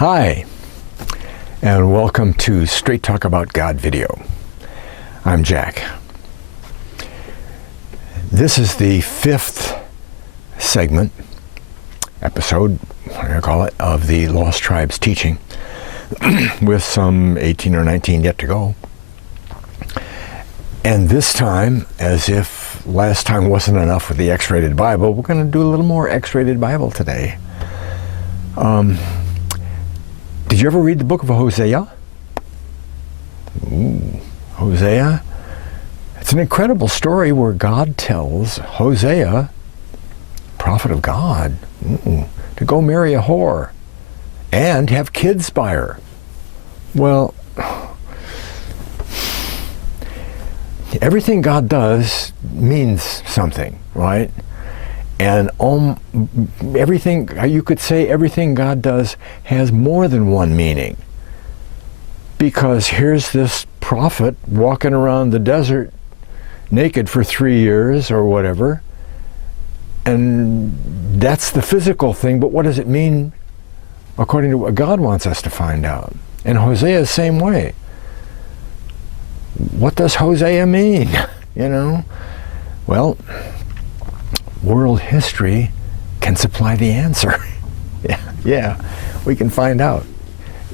Hi, and welcome to Straight Talk About God video. I'm Jack. This is the fifth segment, episode, what do I call it, of the Lost Tribes teaching, with some 18 or 19 yet to go. And this time, as if last time wasn't enough with the X-rated Bible, we're going to do a little more X-rated Bible today. Did you ever read the book of Hosea? Ooh, Hosea? It's an incredible story where God tells Hosea, prophet of God, to go marry a whore and have kids by her. Well, everything God does means something, right? And everything, you could say everything God does has more than one meaning. Because here's this prophet walking around the desert naked for 3 years or whatever, and that's the physical thing, but what does it mean according to what God wants us to find out? And Hosea is the same way. What does Hosea mean? You know? Well, world history can supply the answer. yeah, we can find out.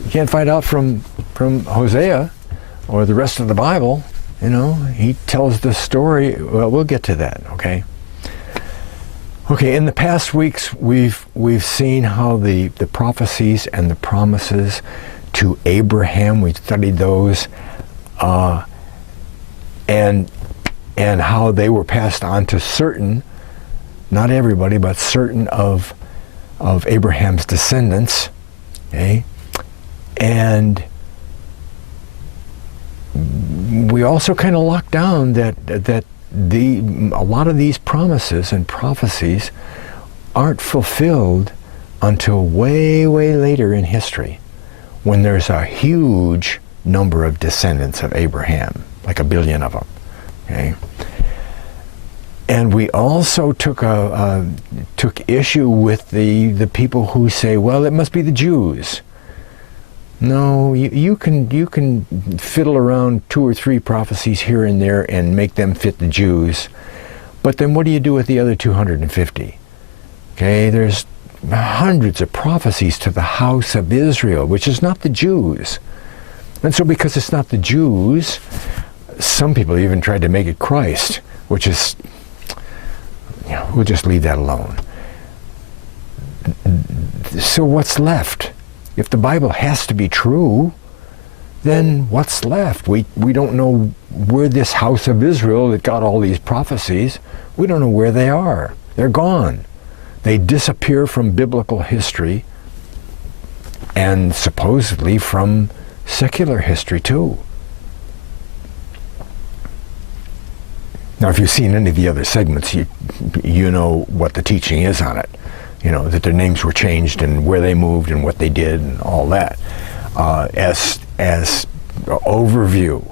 You can't find out from Hosea or the rest of the Bible. You know, he tells the story. Well, we'll get to that, okay? Okay, in the past weeks, we've seen how the prophecies and the promises to Abraham, we studied those, and how they were passed on to certain, not everybody, but certain of Abraham's descendants, okay? And we also kind of locked down that a lot of these promises and prophecies aren't fulfilled until way, way later in history, when there's a huge number of descendants of Abraham, like 1 billion of them, okay? And we also took issue with the people who say, well, it must be the Jews. No, you can fiddle around 2 or 3 prophecies here and there and make them fit the Jews. But then what do you do with the other 250? Okay, there's hundreds of prophecies to the house of Israel, which is not the Jews. And so because it's not the Jews, some people even tried to make it Christ, which is, we'll just leave that alone. So what's left? If the Bible has to be true, then what's left? We don't know where this house of Israel that got all these prophecies, we don't know where they are. They're gone. They disappear from biblical history and supposedly from secular history too. Now, if you've seen any of the other segments, you know what the teaching is on it. You know, that their names were changed and where they moved and what they did and all that, as overview,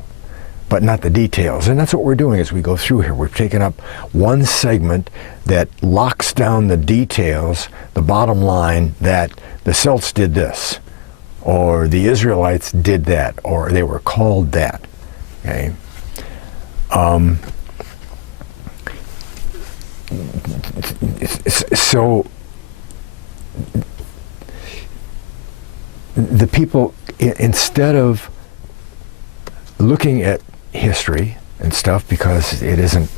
but not the details. And that's what we're doing as we go through here. We've taken up one segment that locks down the details, the bottom line that the Celts did this, or the Israelites did that, or they were called that, okay? So the people, instead of looking at history and stuff because it isn't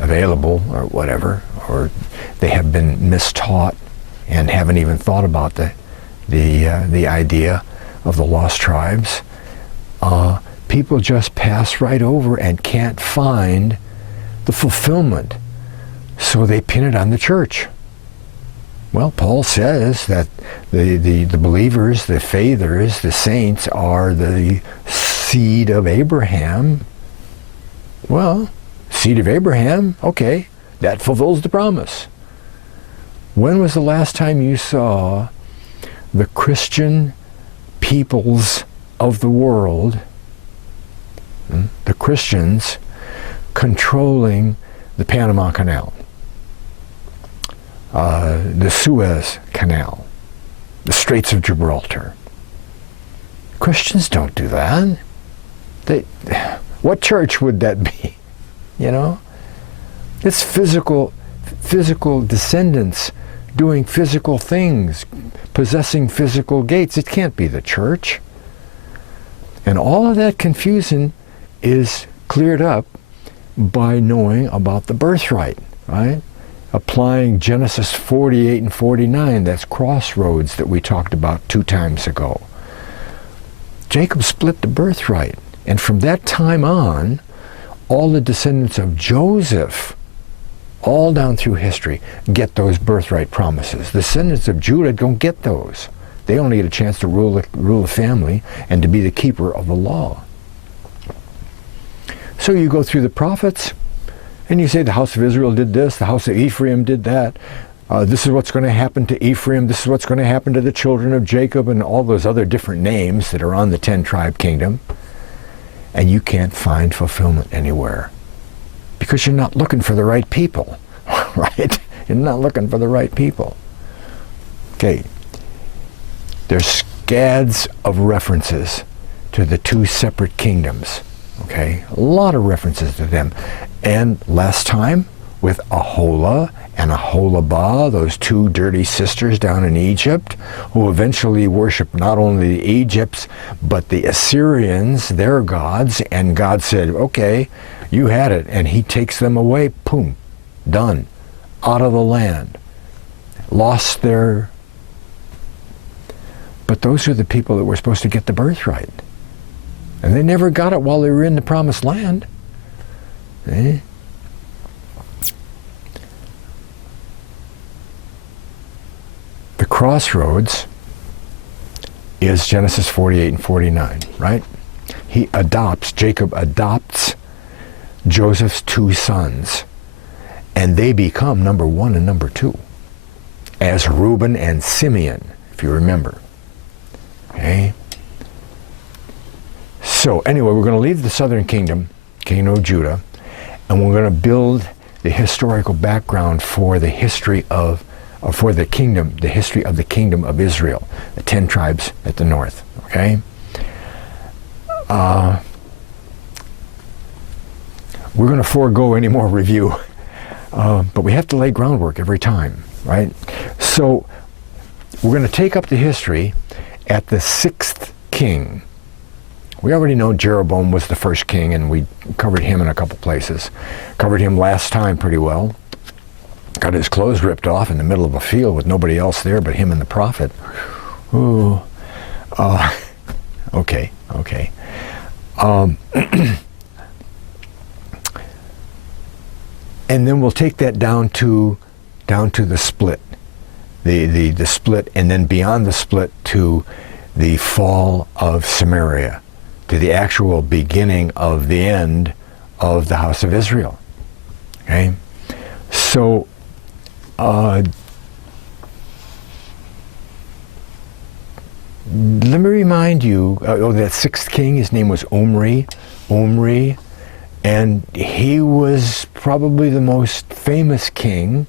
available or whatever, or they have been mistaught and haven't even thought about the idea of the lost tribes, people just pass right over and can't find the fulfillment. So they pin it on the church. Well, Paul says that the believers, the faithers, the saints are the seed of Abraham. Well, seed of Abraham, okay, that fulfills the promise. When was the last time you saw the Christian peoples of the world, the Christians, controlling the Panama Canal, the Suez Canal, the Straits of Gibraltar. Christians don't do that. What church would that be? You know? It's physical descendants doing physical things, possessing physical gates. It can't be the church. And all of that confusion is cleared up by knowing about the birthright, right? Applying Genesis 48 and 49, that's crossroads that we talked about 2 times ago. Jacob split the birthright. And from that time on, all the descendants of Joseph, all down through history, get those birthright promises. The descendants of Judah don't get those. They only get a chance to rule a family and to be the keeper of the law. So you go through the prophets, and you say the house of Israel did this, the house of Ephraim did that. This is what's going to happen to Ephraim. This is what's going to happen to the children of Jacob, and all those other different names that are on the 10-tribe kingdom. And you can't find fulfillment anywhere because you're not looking for the right people, right? You're not looking for the right people. Okay. There's scads of references to the 2 separate kingdoms. Okay, a lot of references to them. And last time, with Aholah and Aholabah, those 2 dirty sisters down in Egypt, who eventually worshiped not only the Egypts, but the Assyrians, their gods, and God said, okay, you had it, and he takes them away, boom, done, out of the land. Lost their... But those are the people that were supposed to get the birthright. And they never got it while they were in the promised land. Eh? The crossroads is Genesis 48 and 49, right? Jacob adopts Joseph's 2 sons, and they become number 1 and number 2, as Reuben and Simeon, if you remember. Okay? So anyway, we're going to leave the southern kingdom of Judah, and we're going to build the historical background for the history of the history of the kingdom of Israel, the 10 tribes at the north. Okay? We're going to forego any more review, but we have to lay groundwork every time, right? So we're going to take up the history at the 6th king. We already know Jeroboam was the first king, and we covered him in a couple places. Covered him last time pretty well. Got his clothes ripped off in the middle of a field with nobody else there but him and the prophet. Ooh. Okay. And then we'll take that down to the split. The split, and then beyond the split to the fall of Samaria, to the actual beginning of the end of the house of Israel. Okay? So, let me remind you, that 6th king, his name was Omri, and he was probably the most famous king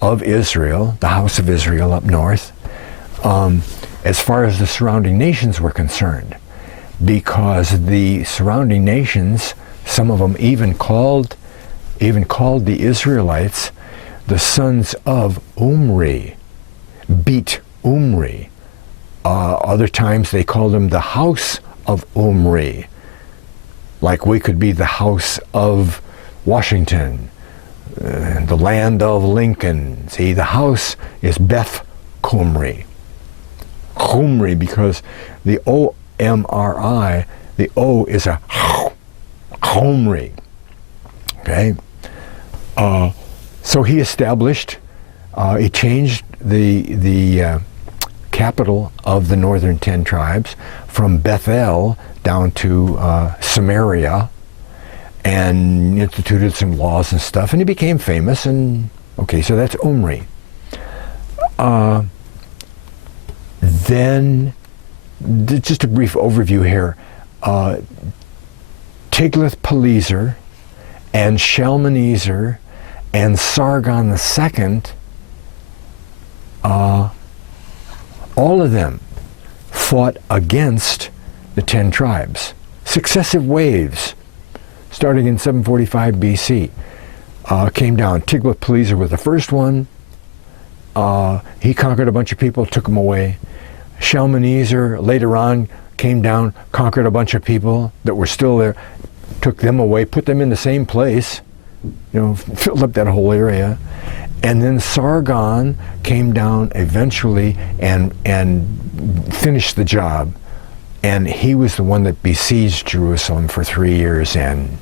of Israel, the house of Israel up north, as far as the surrounding nations were concerned, because the surrounding nations, some of them even called the Israelites the sons of Omri, beat Omri. Other times they called them the house of Omri, like we could be the house of Washington, the land of Lincoln. See, the house is Beth Comri. Comri, because the O-M-R-I, the O is a Comri. Okay? So he established, he changed the capital of the northern 10 tribes from Bethel down to Samaria, and instituted some laws and stuff, and he became famous. And okay, so that's Omri. Then, just a brief overview here. Tiglath-Pileser and Shalmaneser and Sargon II all of them fought against the 10 tribes. Successive waves, starting in 745 BC, came down. Tiglath-Pileser was the first one. He conquered a bunch of people, took them away. Shalmaneser later on came down, conquered a bunch of people that were still there, took them away, put them in the same place, filled up that whole area. And then Sargon came down eventually and finished the job. And he was the one that besieged Jerusalem for 3 years, and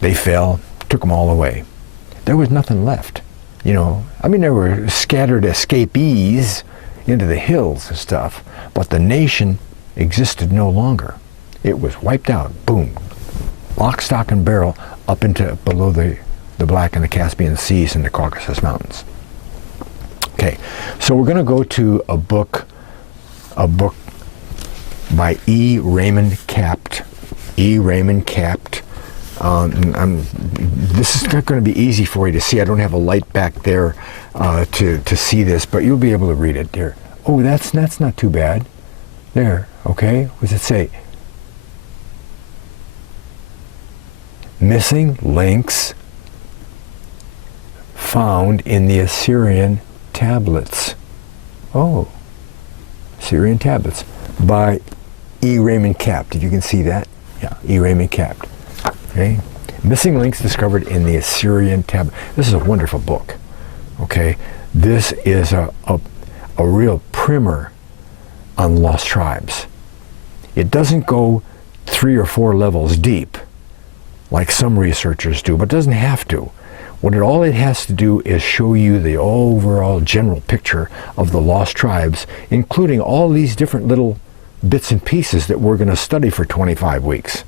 they fell, took them all away. There was nothing left. There were scattered escapees into the hills and stuff, but the nation existed no longer. It was wiped out, boom, lock, stock, and barrel, up into below the Black and the Caspian Seas and the Caucasus Mountains. Okay, so we're going to go to a book by E. Raymond Capt. E. Raymond Capt. This is not going to be easy for you to see. I don't have a light back there to see this, but you'll be able to read it there. Oh, that's not too bad. There, okay. What does it say? Missing links found in the Assyrian tablets. Oh, Assyrian tablets by E. Raymond Capt. If you can see that, yeah, E. Raymond Capt. Okay, missing links discovered in the Assyrian tablet. This is a wonderful book. Okay, this is a real primer on lost tribes. It doesn't go 3 or 4 levels deep like some researchers do, but doesn't have to. All it has to do is show you the overall general picture of the lost tribes, including all these different little bits and pieces that we're going to study for 25 weeks.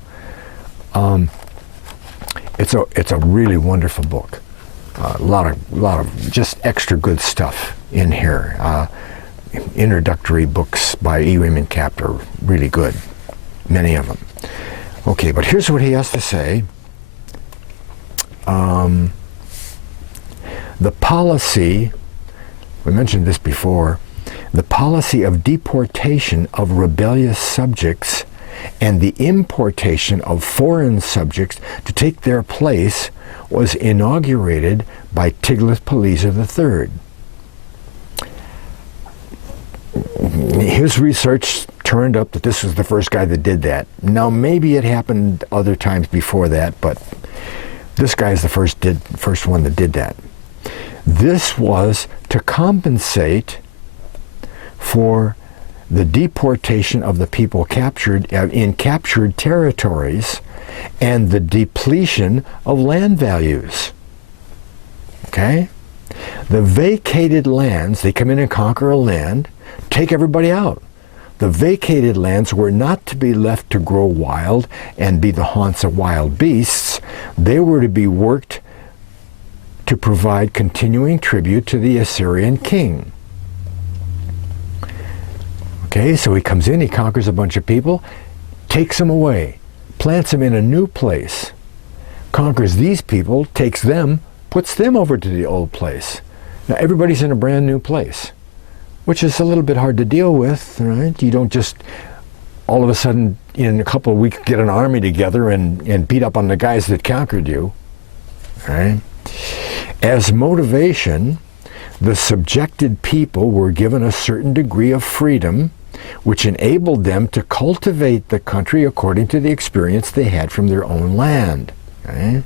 It's a really wonderful book. A lot of just extra good stuff in here. Introductory books by E. Raymond Capt are really good, many of them. Okay, but here's what he has to say. The policy, we mentioned this before, the policy of deportation of rebellious subjects and the importation of foreign subjects to take their place was inaugurated by Tiglath-Pileser III. His research turned up that this was the first guy that did that. Now, maybe it happened other times before that, but this guy is the first one that did that. This was to compensate for the deportation of the people captured in captured territories and the depletion of land values. Okay? The vacated lands, they come in and conquer a land, take everybody out. The vacated lands were not to be left to grow wild and be the haunts of wild beasts. They were to be worked to provide continuing tribute to the Assyrian king. Okay, so he comes in, he conquers a bunch of people, takes them away, plants them in a new place, conquers these people, takes them, puts them over to the old place. Now everybody's in a brand new place, which is a little bit hard to deal with, right? You don't just all of a sudden in a couple of weeks get an army together and beat up on the guys that conquered you, right? As motivation, the subjected people were given a certain degree of freedom, which enabled them to cultivate the country according to the experience they had from their own land. Okay?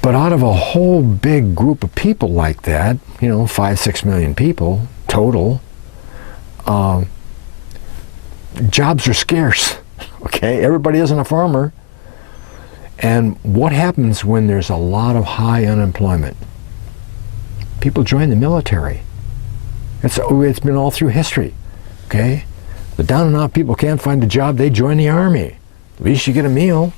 But out of a whole big group of people like that, 5-6 million people total, jobs are scarce. Okay, everybody isn't a farmer. And what happens when there's a lot of high unemployment? People join the military. It's been all through history. Okay, the down and out people can't find a job, they join the army. At least you get a meal.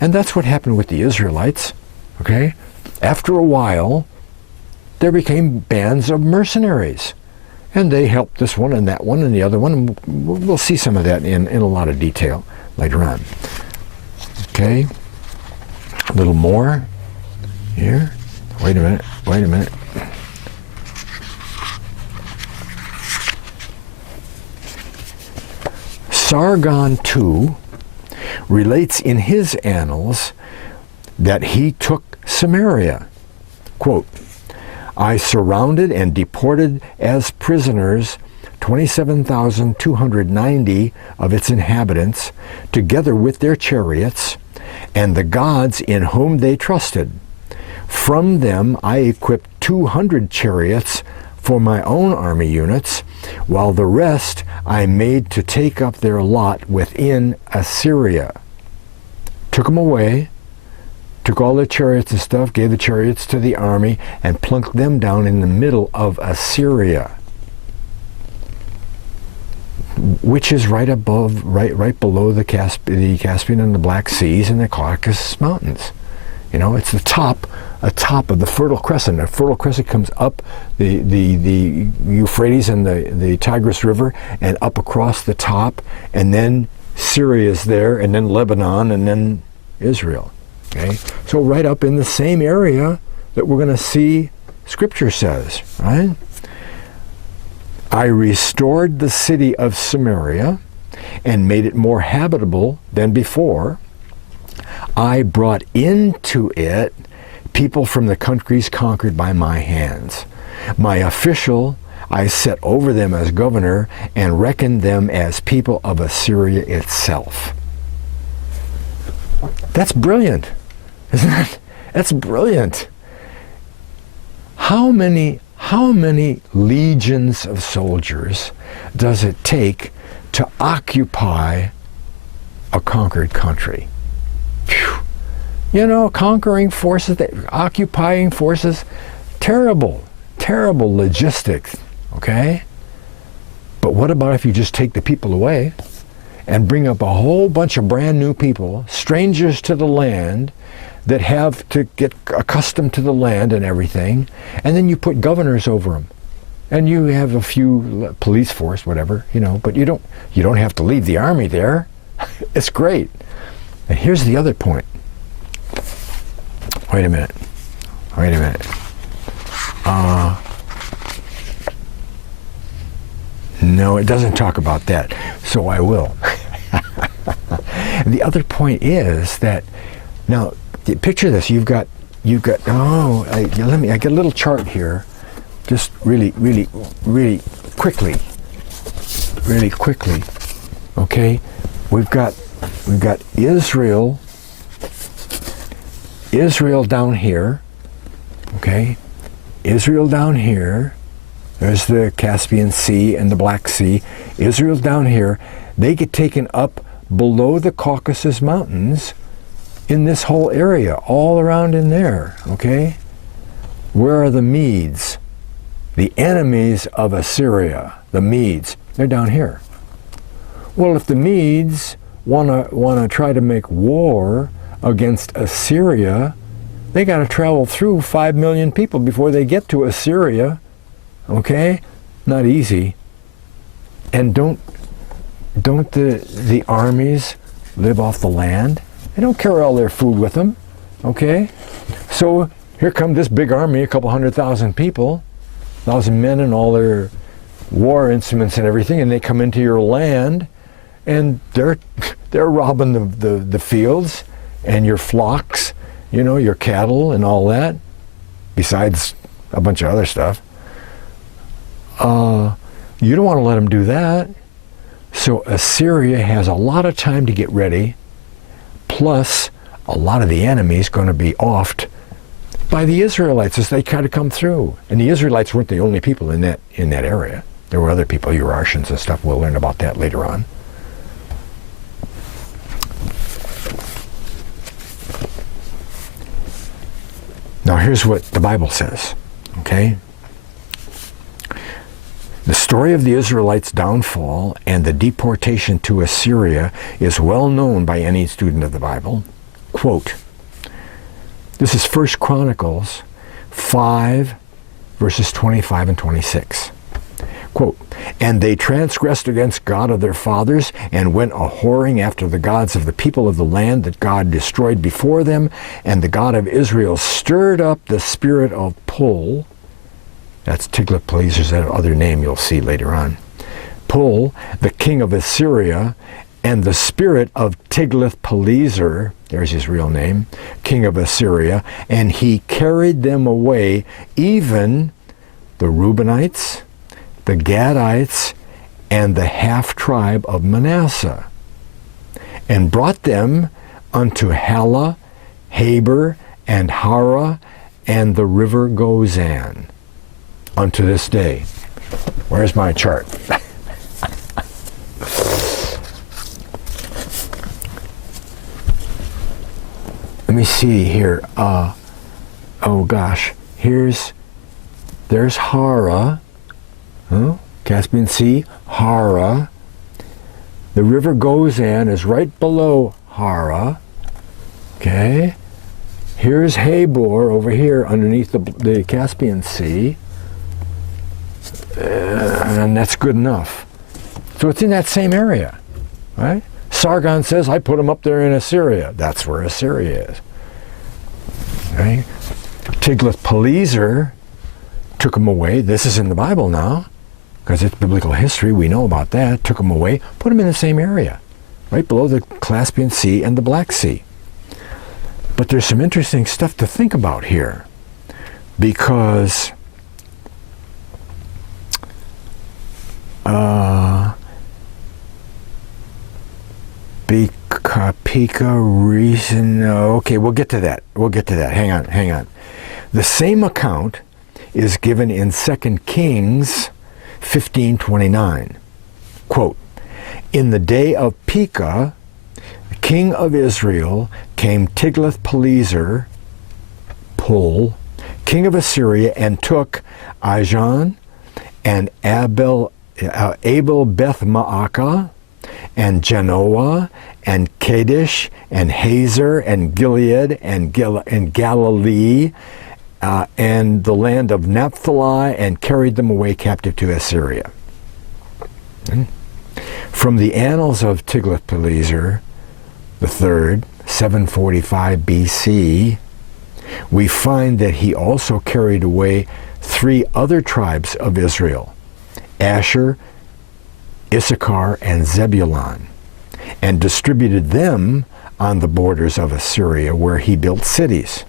And that's what happened with the Israelites. Okay, after a while, there became bands of mercenaries. And they helped this one and that one and the other one. And we'll see some of that in a lot of detail later on. Okay, a little more. here. Wait a minute. Sargon II relates in his annals that he took Samaria. Quote, I surrounded and deported as prisoners 27,290 of its inhabitants, together with their chariots, and the gods in whom they trusted. From them I equipped 200 chariots for my own army units, while the rest I made to take up their lot within Assyria. Took them away, took all the chariots and stuff, gave the chariots to the army, and plunked them down in the middle of Assyria, which is right above, right below the Caspian and the Black Seas and the Caucasus Mountains. You know, it's the top of the Fertile Crescent. The Fertile Crescent comes up the Euphrates and the Tigris River and up across the top, and then Syria's there, and then Lebanon, and then Israel. Okay, so right up in the same area that we're going to see Scripture says, right? I restored the city of Samaria and made it more habitable than before. I brought into it people from the countries conquered by my hands. My official I set over them as governor and reckoned them as people of Assyria itself. That's brilliant, isn't it? That's brilliant. How many legions of soldiers does it take to occupy a conquered country? Phew. You know, conquering forces, occupying forces, terrible logistics, okay? But what about if you just take the people away and bring up a whole bunch of brand new people, strangers to the land, that have to get accustomed to the land and everything, and then you put governors over them, and you have a few police force, whatever, you know, but you don't have to leave the army there. It's great. And here's the other point. Wait a minute. No, it doesn't talk about that, so I will. The other point is that, now, picture this. You've got. I got a little chart here, just really quickly. Okay, we've got Israel down here. Okay, Israel down here. There's the Caspian Sea and the Black Sea. Israel's down here. They get taken up below the Caucasus Mountains in this whole area, all around in there, okay? Where are the Medes? The enemies of Assyria, the Medes, they're down here. Well, if the Medes want to try to make war against Assyria, they got to travel through 5 million people before they get to Assyria, okay? Not easy. And don't the armies live off the land? They don't carry all their food with them, okay? So here come this big army, a couple 100,000 people, 1,000 men and all their war instruments and everything, and they come into your land, and they're robbing the fields and your flocks, you know, your cattle and all that, besides a bunch of other stuff. You don't want to let them do that. So Assyria has a lot of time to get ready. Plus, a lot of the enemies going to be offed by the Israelites as they try to come through. And the Israelites weren't the only people in that area. There were other people, Urartians and stuff. We'll learn about that later on. Now here's what the Bible says, okay? The story of the Israelites' downfall and the deportation to Assyria is well known by any student of the Bible. Quote, this is 1 Chronicles 5, verses 25 and 26. Quote, "And they transgressed against God of their fathers, and went a-whoring after the gods of the people of the land that God destroyed before them. And the God of Israel stirred up the spirit of Pul," that's Tiglath-Pileser's other name you'll see later on, "Pul, the king of Assyria, and the spirit of Tiglath-Pileser," there's his real name, "king of Assyria, and he carried them away, even the Reubenites, the Gadites, and the half-tribe of Manasseh, and brought them unto Halah, Habor, and Hara, and the river Gozan, unto this day." Where's my chart? Let me see here. Oh gosh, there's Hara, Caspian Sea, Hara. The river Gozan is right below Hara. Okay. Here's Habor over here underneath the Caspian Sea. And that's good enough. So it's in that same area, right? Sargon says, "I put them up there in Assyria." That's where Assyria is. Right? Tiglath-Pileser took them away. This is in the Bible now, because it's biblical history. We know about that. Took them away, put them in the same area, right below the Caspian Sea and the Black Sea. But there's some interesting stuff to think about here, because Pika reason. Okay, we'll get to that. Hang on. The same account is given in 2 Kings 15:29. Quote, "In the day of Pekah, king of Israel, came Tiglath-Pileser, Pul, king of Assyria, and took Ijon and Abel Beth-Maacah, and Genoa, and Kadesh, and Hazer, and Gilead, and Galilee, and the land of Naphtali, and carried them away captive to Assyria." From the annals of Tiglath-Pileser III, 745 BC, we find that he also carried away 3 other tribes of Israel, Asher, Issachar, and Zebulun, and distributed them on the borders of Assyria, where he built cities.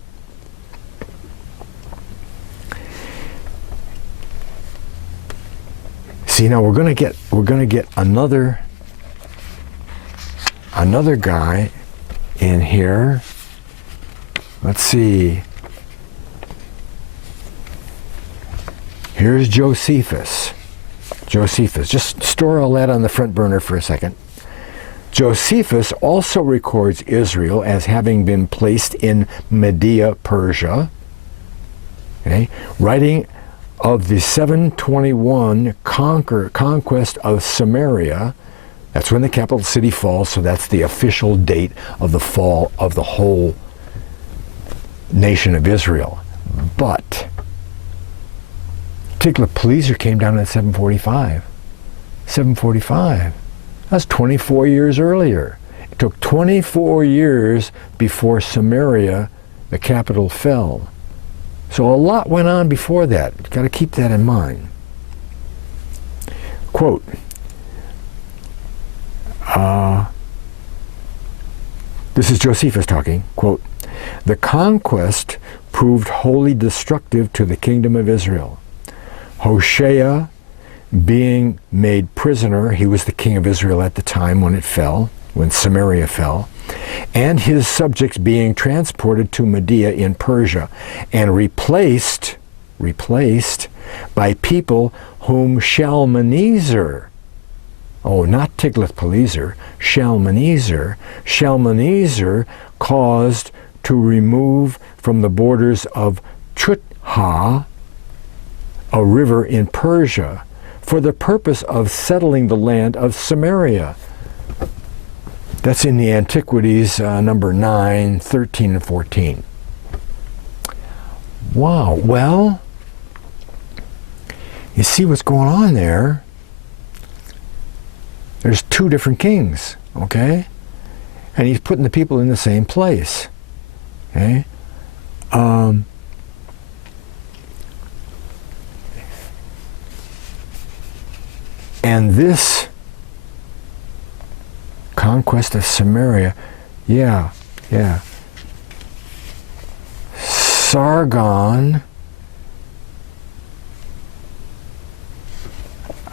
See, now we're going to get another guy in here. Let's see. Here's Josephus. Just store all that on the front burner for a second. Josephus also records Israel as having been placed in Media, Persia, okay, writing of the 721 conquest of Samaria. That's when the capital city falls, so that's the official date of the fall of the whole nation of Israel. But Tiglath-Pileser came down in 745. 745. That's 24 years earlier. It took 24 years before Samaria, the capital, fell. So a lot went on before that. You've got to keep that in mind. Quote, this is Josephus talking, quote, "The conquest proved wholly destructive to the kingdom of Israel. Hosea being made prisoner," he was the king of Israel at the time when it fell, when Samaria fell, "and his subjects being transported to Media in Persia, and replaced by people whom Shalmaneser," not Tiglath-Pileser, Shalmaneser caused to remove from the borders of Chutha, a river in Persia, for the purpose of settling the land of Samaria. That's in the Antiquities, number 9, 13, and 14. Wow. Well, You see what's going on there? There's two different kings, okay? And he's putting the people in the same place, okay? And this conquest of Samaria, yeah. Sargon,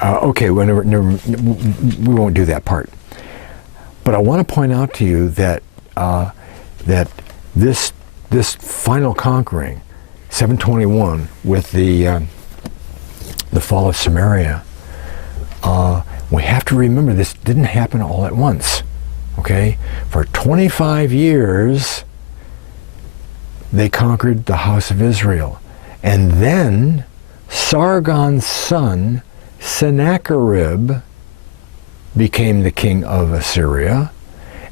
okay, we won't do that part. But I want to point out to you that that this final conquering, 721, with the fall of Samaria, we have to remember this didn't happen all at once. Okay, for 25 years they conquered the house of Israel, and then Sargon's son Sennacherib became the king of Assyria,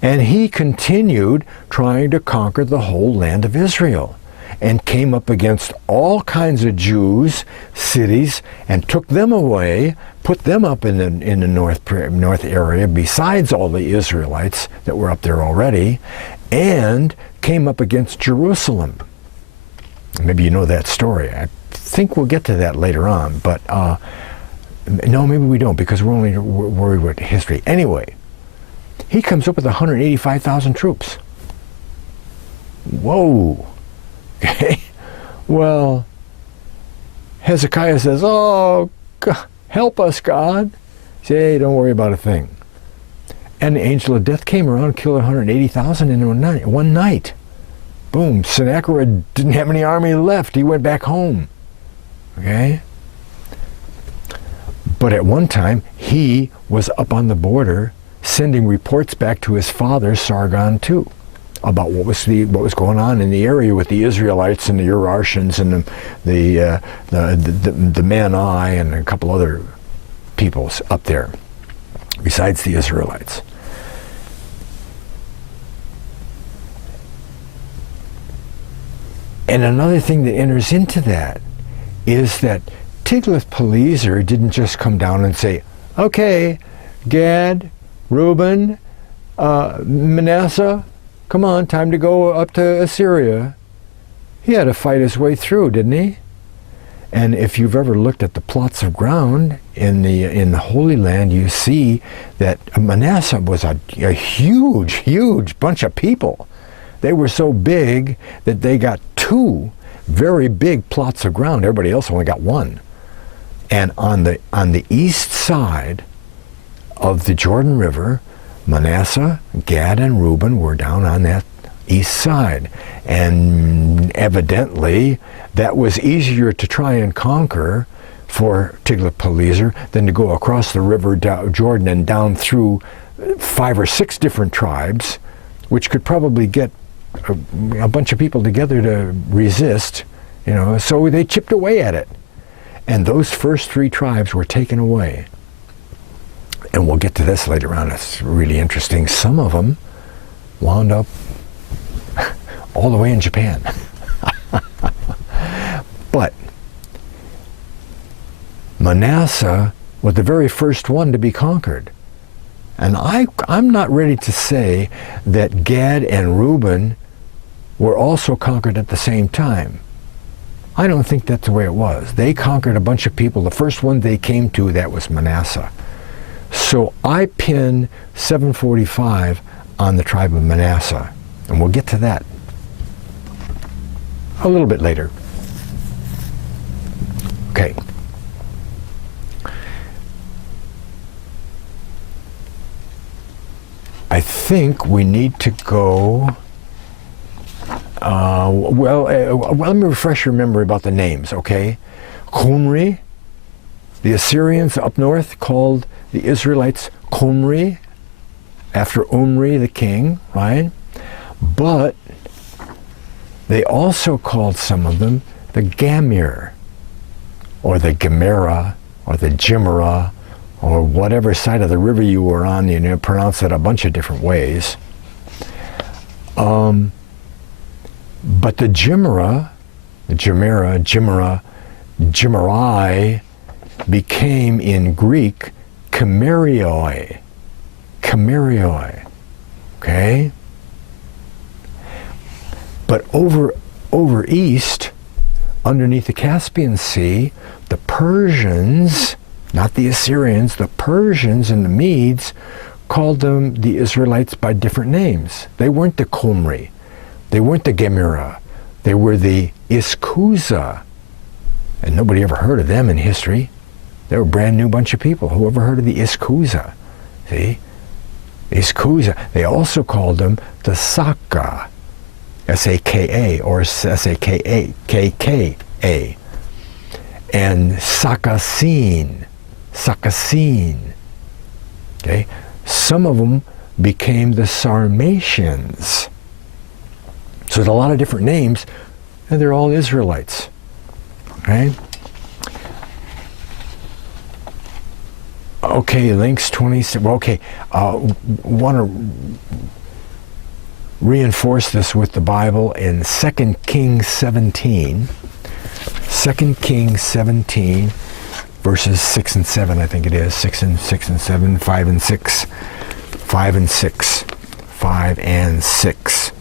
and he continued trying to conquer the whole land of Israel, and came up against all kinds of Jews, cities, and took them away, put them up in the north area, besides all the Israelites that were up there already, and came up against Jerusalem. Maybe you know that story. I think we'll get to that later on, but no, maybe we don't, because we're only worried with history. Anyway, he comes up with 185,000 troops. Whoa. Okay. Well, Hezekiah says, "Oh, God, help us, God." Say, "Hey, don't worry about a thing." And the angel of death came around and killed 180,000 in one night. Boom. Sennacherib didn't have any army left. He went back home. Okay? But at one time, he was up on the border sending reports back to his father, Sargon, too, about what was going on in the area with the Israelites and the Urartians and the Mani and a couple other peoples up there, besides the Israelites. And another thing that enters into that is that Tiglath-Pileser didn't just come down and say, "Okay, Gad, Reuben, Manasseh, come on, time to go up to Assyria." He had to fight his way through, didn't he? And if you've ever looked at the plots of ground in the Holy Land, you see that Manasseh was a huge bunch of people. They were so big that they got two very big plots of ground. Everybody else only got one. And on the east side of the Jordan River, Manasseh, Gad, and Reuben were down on that east side. And evidently, that was easier to try and conquer for Tiglath-Pileser than to go across the river Jordan and down through 5 or 6 different tribes, which could probably get a bunch of people together to resist, so they chipped away at it. And those first 3 tribes were taken away. And we'll get to this later on. It's really interesting. Some of them wound up all the way in Japan. But Manasseh was the very first one to be conquered. And I'm not ready to say that Gad and Reuben were also conquered at the same time. I don't think that's the way it was. They conquered a bunch of people. The first one they came to, that was Manasseh. So I pin 745 on the tribe of Manasseh. And we'll get to that a little bit later. Okay. I think we need to go, let me refresh your memory about the names, okay? Qumri, the Assyrians up north called the Israelites Qumri, after Omri the king, right? But they also called some of them the Gamir, or the Gemera, or the Jimera, or whatever side of the river you were on. You pronounce it a bunch of different ways. But the Jimera, Jimerai, became in Greek Chimerioi. Chimerioi. Okay? But over east, underneath the Caspian Sea, the Persians, not the Assyrians, the Persians and the Medes called them, the Israelites, by different names. They weren't the Qumri. They weren't the Gomer. They were the Iskuza. And nobody ever heard of them in history. They were a brand new bunch of people. Who ever heard of the Iskuza? See? Iskuza. They also called them the Saka. S-A-K-A or S-A-K-A. And Sakasine. Okay? Some of them became the Sarmatians. So there's a lot of different names, and they're all Israelites. Okay? Okay, links 26. Well, okay, want to reinforce this with the Bible in 2 Kings 17. 2 Kings 17, verses 6 and 7, I think it is. 6 and 7, 5 and 6. 5 and 6. 5 and 6.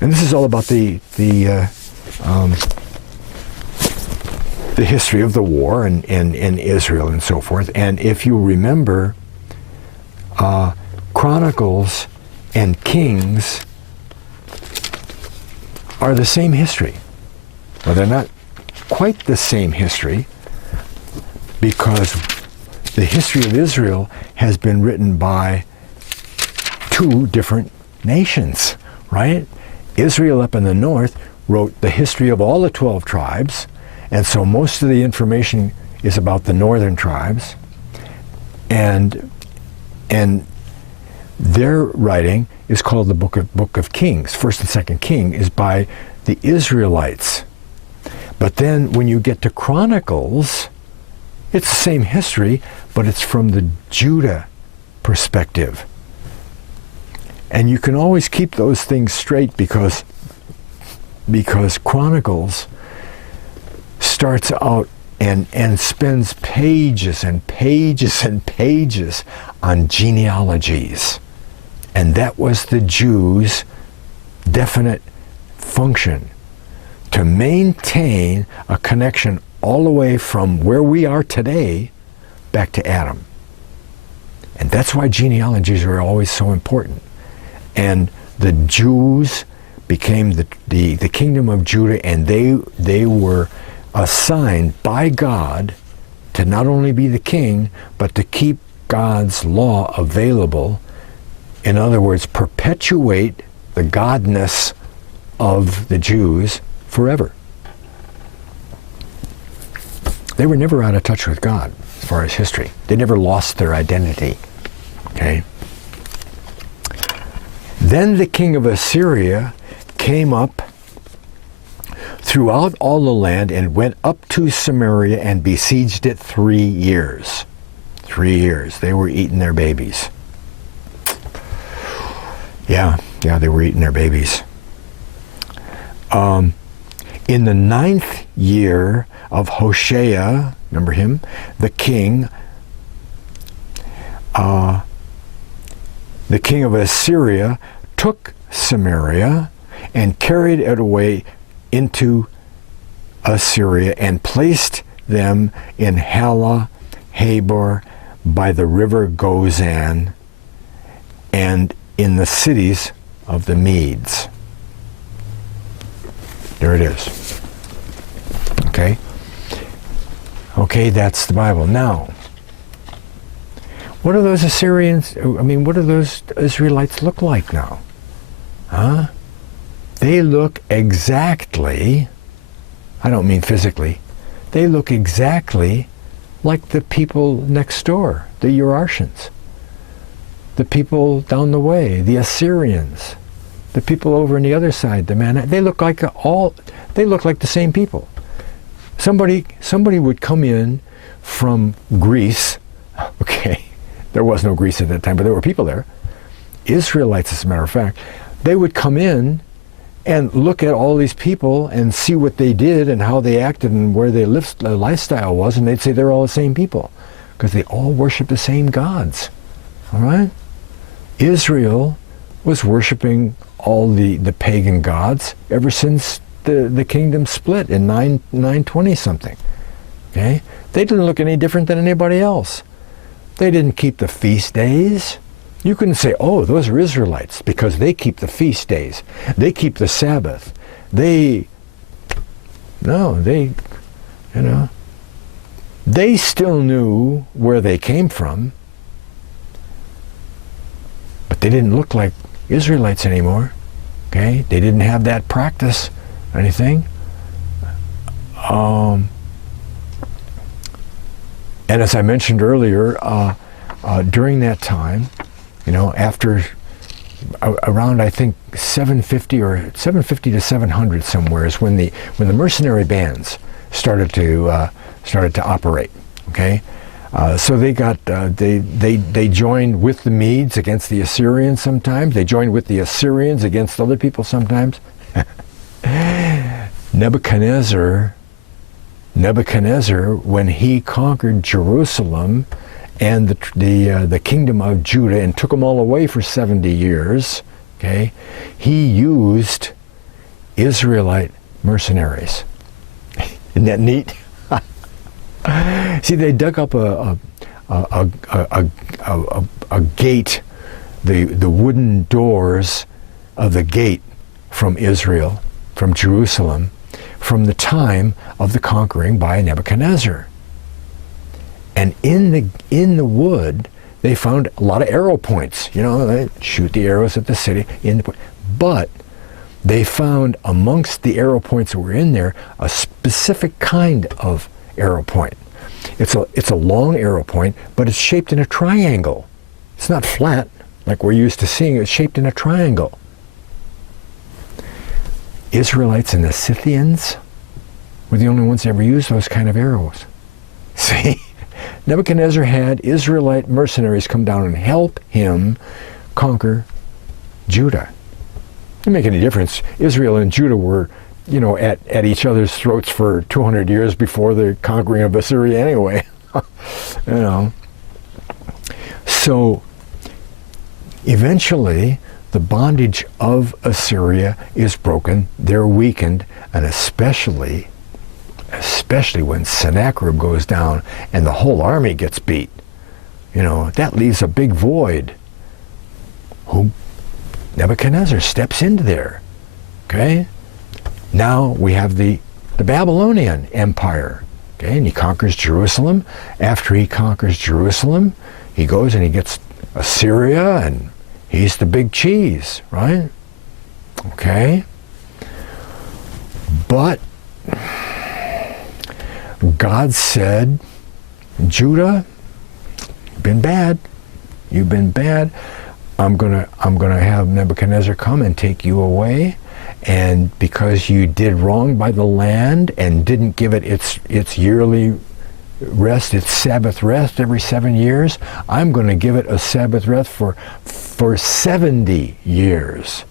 And this is all about the history of the war and Israel and so forth. And if you remember, Chronicles and Kings are the same history. Well, they're not quite the same history, because the history of Israel has been written by two different nations, right? Israel up in the north wrote the history of all the 12 tribes, and so most of the information is about the northern tribes, and their writing is called the Book of Kings. First and Second King is by the Israelites. But then when you get to Chronicles, it's the same history, but it's from the Judah perspective. And you can always keep those things straight because Chronicles starts out and spends pages and pages and pages on genealogies. And that was the Jews' definite function, to maintain a connection all the way from where we are today back to Adam. And that's why genealogies are always so important. And the Jews became the kingdom of Judah, and they were assigned by God to not only be the king, but to keep God's law available. In other words, perpetuate the godness of the Jews forever. They were never out of touch with God as far as history. They never lost their identity. Okay? Then the king of Assyria came up throughout all the land and went up to Samaria and besieged it 3 years. 3 years. They were eating their babies. Yeah, they were eating their babies. In the 9th year of Hosea, remember him, the king of Assyria took Samaria and carried it away into Assyria and placed them in Halah, Habor, by the river Gozan, and in the cities of the Medes. There it is. Okay? Okay, that's the Bible. Now, what do those what do those Israelites look like now? Huh? They look exactly, I don't mean physically, they look exactly like the people next door, the Urartians, the people down the way, the Assyrians, the people over on the other side, they look like the same people. Somebody would come in from Greece, okay, there was no Greece at that time, but there were people there, Israelites as a matter of fact, they would come in and look at all these people and see what they did and how they acted and where their lifestyle was, and they'd say they're all the same people because they all worship the same gods. All right? Israel was worshiping all the pagan gods ever since the kingdom split in 920 something. Okay? They didn't look any different than anybody else. They didn't keep the feast days. You couldn't say, oh, those are Israelites, because they keep the feast days. They keep the Sabbath. They still knew where they came from, but they didn't look like Israelites anymore. Okay? They didn't have that practice or anything. And as I mentioned earlier, during that time, after around, I think, 750 to 700 somewhere is when the mercenary bands started to operate. Okay, so they got they joined with the Medes against the Assyrians sometimes. They joined with the Assyrians against other people sometimes. Nebuchadnezzar, when he conquered Jerusalem and the kingdom of Judah and took them all away for 70 years, okay, he used Israelite mercenaries. Isn't that neat? See, they dug up a gate, the wooden doors of the gate from Israel, from Jerusalem, from the time of the conquering by Nebuchadnezzar. And in the wood, they found a lot of arrow points. They shoot the arrows at the city. But they found amongst the arrow points that were in there a specific kind of arrow point. It's a long arrow point, but it's shaped in a triangle. It's not flat like we're used to seeing. It's shaped in a triangle. Israelites and the Scythians were the only ones that ever used those kind of arrows. See? Nebuchadnezzar had Israelite mercenaries come down and help him conquer Judah. It didn't make any difference. Israel and Judah were, at each other's throats for 200 years before the conquering of Assyria anyway. So eventually the bondage of Assyria is broken. They're weakened, and especially when Sennacherib goes down and the whole army gets beat. That leaves a big void. Who? Nebuchadnezzar steps into there. Okay? Now we have the Babylonian Empire. Okay? And he conquers Jerusalem. After he conquers Jerusalem, he goes and he gets Assyria, and he's the big cheese, right? Okay? But God said, Judah, you've been bad. You've been bad. I'm gonna have Nebuchadnezzar come and take you away, and because you did wrong by the land and didn't give it its yearly rest, its Sabbath rest every 7 years, I'm going to give it a Sabbath rest for 70 years.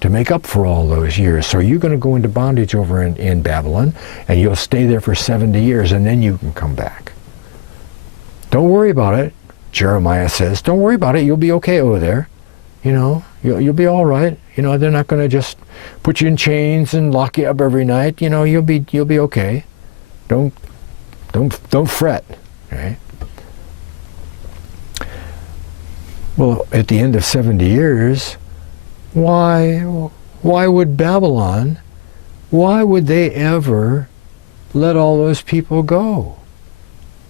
To make up for all those years. So you're going to go into bondage over in Babylon, and you'll stay there for 70 years, and then you can come back. Don't worry about it, Jeremiah says. Don't worry about it. You'll be okay over there. You'll be all right. They're not going to just put you in chains and lock you up every night. You'll be okay. Don't fret. Okay? Well, at the end of 70 years, why would Babylon, why would they ever let all those people go?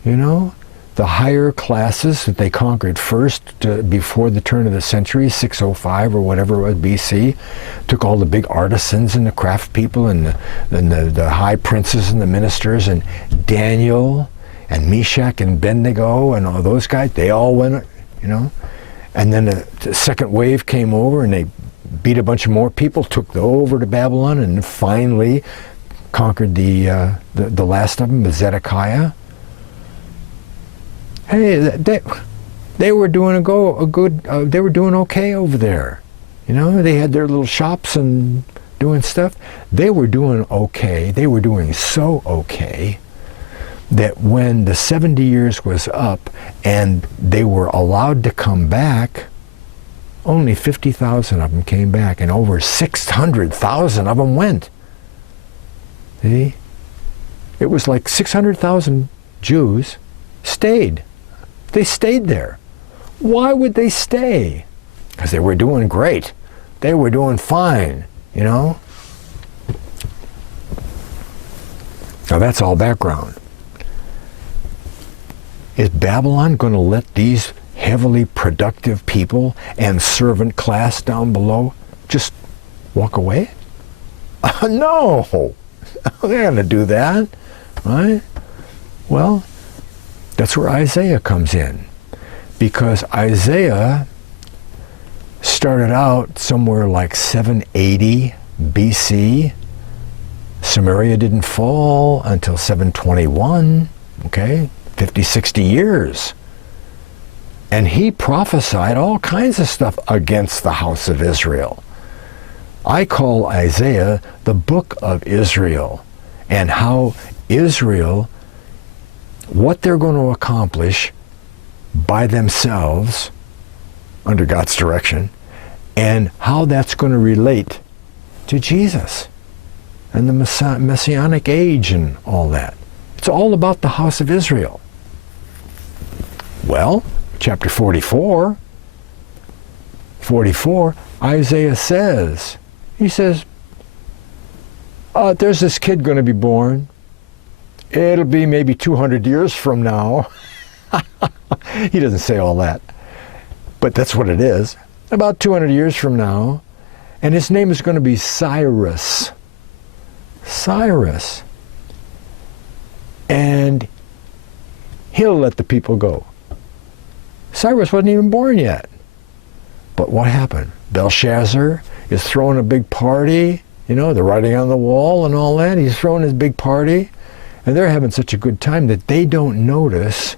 The higher classes that they conquered first before the turn of the century, 605 or whatever it was BC, took all the big artisans and the craft people and the high princes and the ministers, and Daniel and Meshach and Abednego and all those guys, they all went, And then the second wave came over and they beat a bunch of more people, took over to Babylon, and finally conquered the last of them, Zedekiah. Hey, they were doing they were doing okay over there. They had their little shops and doing stuff, they were doing okay. They were doing so okay that when the 70 years was up and they were allowed to come back, only 50,000 of them came back, and over 600,000 of them went. See? It was like 600,000 Jews stayed. They stayed there. Why would they stay? Because they were doing great. They were doing fine, you know? Now that's all background. Is Babylon going to let these heavily productive people and servant class down below just walk away? No! They're going to do that, right? Well, that's where Isaiah comes in. Because Isaiah started out somewhere like 780 BC. Samaria didn't fall until 721, okay? 50, 60 years. And he prophesied all kinds of stuff against the house of Israel. I call Isaiah the book of Israel, and how Israel, what they're going to accomplish by themselves under God's direction, and how that's going to relate to Jesus and the Messianic age and all that. It's all about the house of Israel. Well, chapter 44, Isaiah says, he says, there's this kid going to be born. It'll be maybe 200 years from now. He doesn't say all that, but that's what it is. About 200 years from now, and his name is going to be Cyrus. Cyrus. And he'll let the people go. Cyrus wasn't even born yet. But what happened? Belshazzar is throwing a big party. You know, the writing on the wall and all that. He's throwing his big party. And they're having such a good time that they don't notice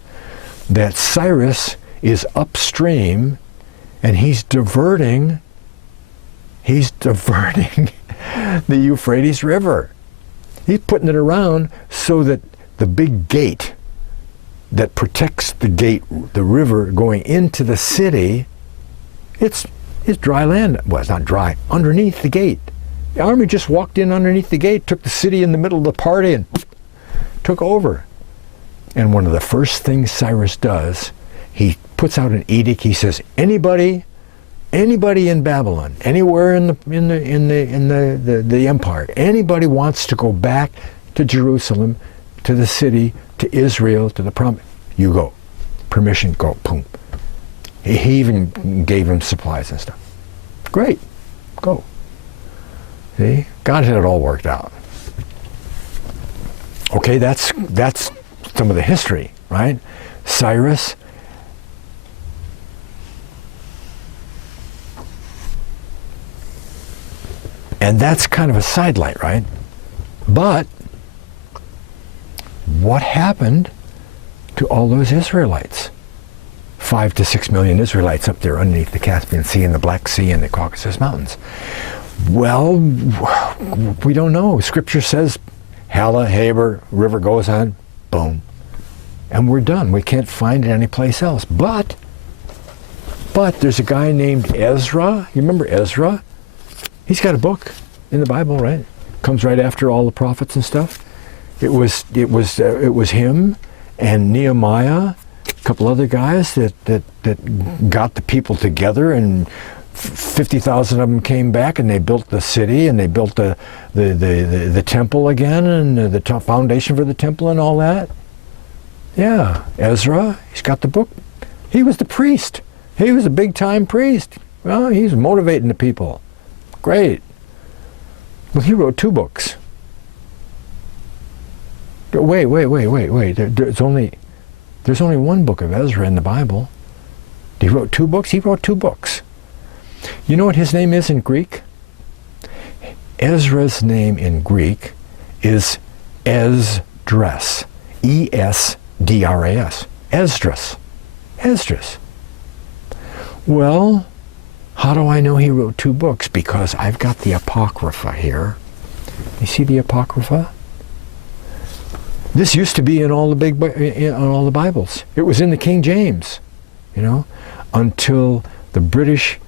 that Cyrus is upstream and he's diverting the Euphrates River. He's putting it around so that the big gate that protects the river going into the city, it's dry land. Well, it's not dry, underneath the gate. The army just walked in underneath the gate, took the city in the middle of the party, and took over. And one of the first things Cyrus does, he puts out an edict. He says, anybody in Babylon, anywhere in the empire, anybody wants to go back to Jerusalem, to the city, to Israel, to the promise, you go. Permission, go, boom. He even gave him supplies and stuff. Great, go. See, God had it all worked out. Okay, that's some of the history, right? Cyrus. And that's kind of a sidelight, right? But what happened to all those Israelites? 5 to 6 million Israelites up there underneath the Caspian Sea and the Black Sea and the Caucasus Mountains. Well, we don't know. Scripture says Hala, Haber, river goes on, boom. And we're done. We can't find it anyplace else. But there's a guy named Ezra. You remember Ezra? He's got a book in the Bible, right? Comes right after all the prophets and stuff. It was him and Nehemiah, a couple other guys that got the people together, and 50,000 of them came back, and they built the city, and they built the temple again, and the foundation for the temple and all that. Yeah, Ezra, he's got the book. He was the priest. He was a big-time priest. Well, he's motivating the people. Great. Well, he wrote 2 books. Wait. There's only one book of Ezra in the Bible. He wrote 2 books? He wrote 2 books. You know what his name is in Greek? Ezra's name in Greek is Esdras. E-S-D-R-A-S. Esdras. Esdras. Well, How do I know he wrote 2 books? Because I've got the Apocrypha here. You see the Apocrypha? This used to be in all the Bibles. It was in the King James, until the British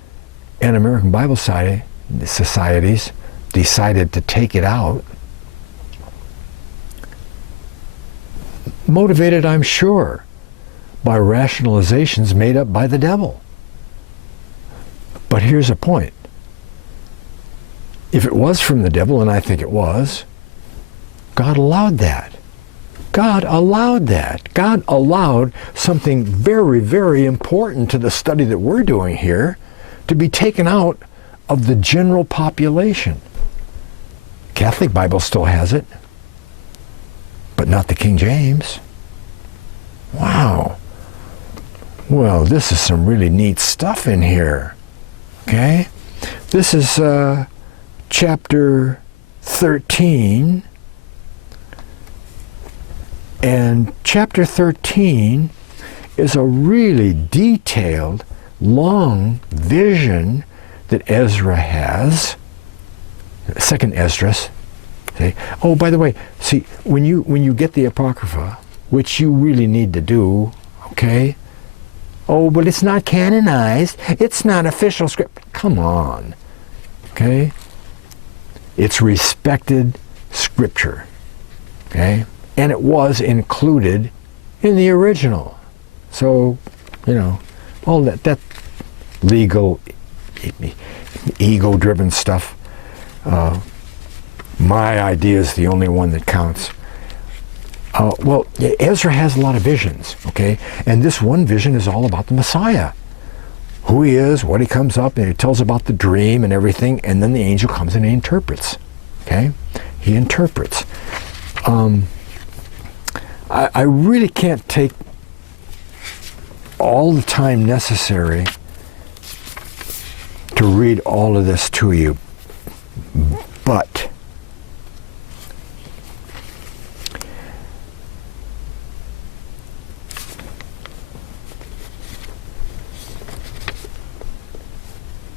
and American Bible societies decided to take it out. Motivated, I'm sure, by rationalizations made up by the devil. But here's a point. If it was from the devil, and I think it was, God allowed that. God allowed that. God allowed something very, very important to the study that we're doing here to be taken out of the general population. Catholic Bible still has it, but not the King James. Wow. Well, this is some really neat stuff in here. Okay? This is chapter 13. And chapter 13 is a really detailed, long vision that Ezra has. Second Esdras. Okay? Oh, by the way, see, when you get the Apocrypha, which you really need to do, okay? Oh, but it's not canonized. It's not official script. Come on. Okay? It's respected scripture. Okay? And it was included in the original. So, all that legal, ego-driven stuff, my idea is the only one that counts. Well, Ezra has a lot of visions, okay? And this one vision is all about the Messiah. Who he is, what he comes up, and he tells about the dream and everything, and then the angel comes and he interprets, okay? He interprets. I really can't take all the time necessary to read all of this to you, but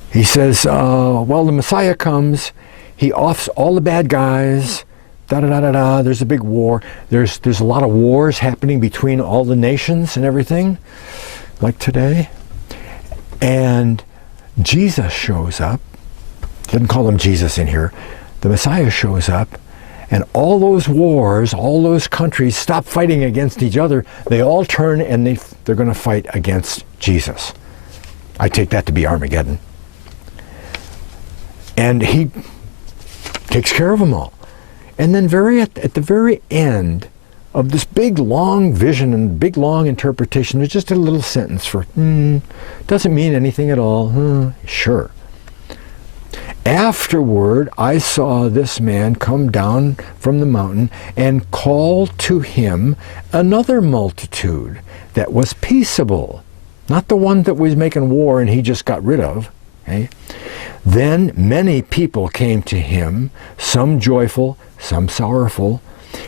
he says, well, the Messiah comes, he offs all the bad guys, da-da-da-da-da, there's a big war. There's a lot of wars happening between all the nations and everything, like today. And Jesus shows up. Doesn't call him Jesus in here. The Messiah shows up, and all those wars, all those countries stop fighting against each other. They all turn and they're going to fight against Jesus. I take that to be Armageddon. And he takes care of them all. And then at the very end of this big long vision and big long interpretation, there's just a little sentence for, doesn't mean anything at all. Sure. Afterward, I saw this man come down from the mountain and call to him another multitude that was peaceable, not the one that was making war and he just got rid of. Okay? Then many people came to him, some joyful, some sorrowful,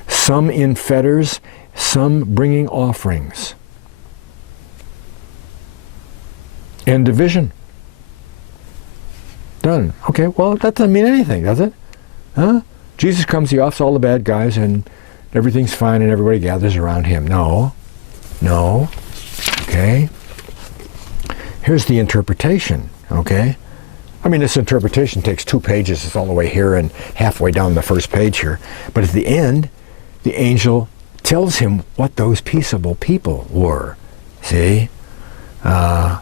some in fetters, some bringing offerings. End of vision. Done. Okay, well, that doesn't mean anything, does it? Huh? Jesus comes, he offs all the bad guys, and everything's fine, and everybody gathers around him. No. Okay? Here's the interpretation, okay? I mean, this interpretation takes 2 pages. It's all the way here and halfway down the first page here. But at the end, the angel tells him what those peaceable people were. See? And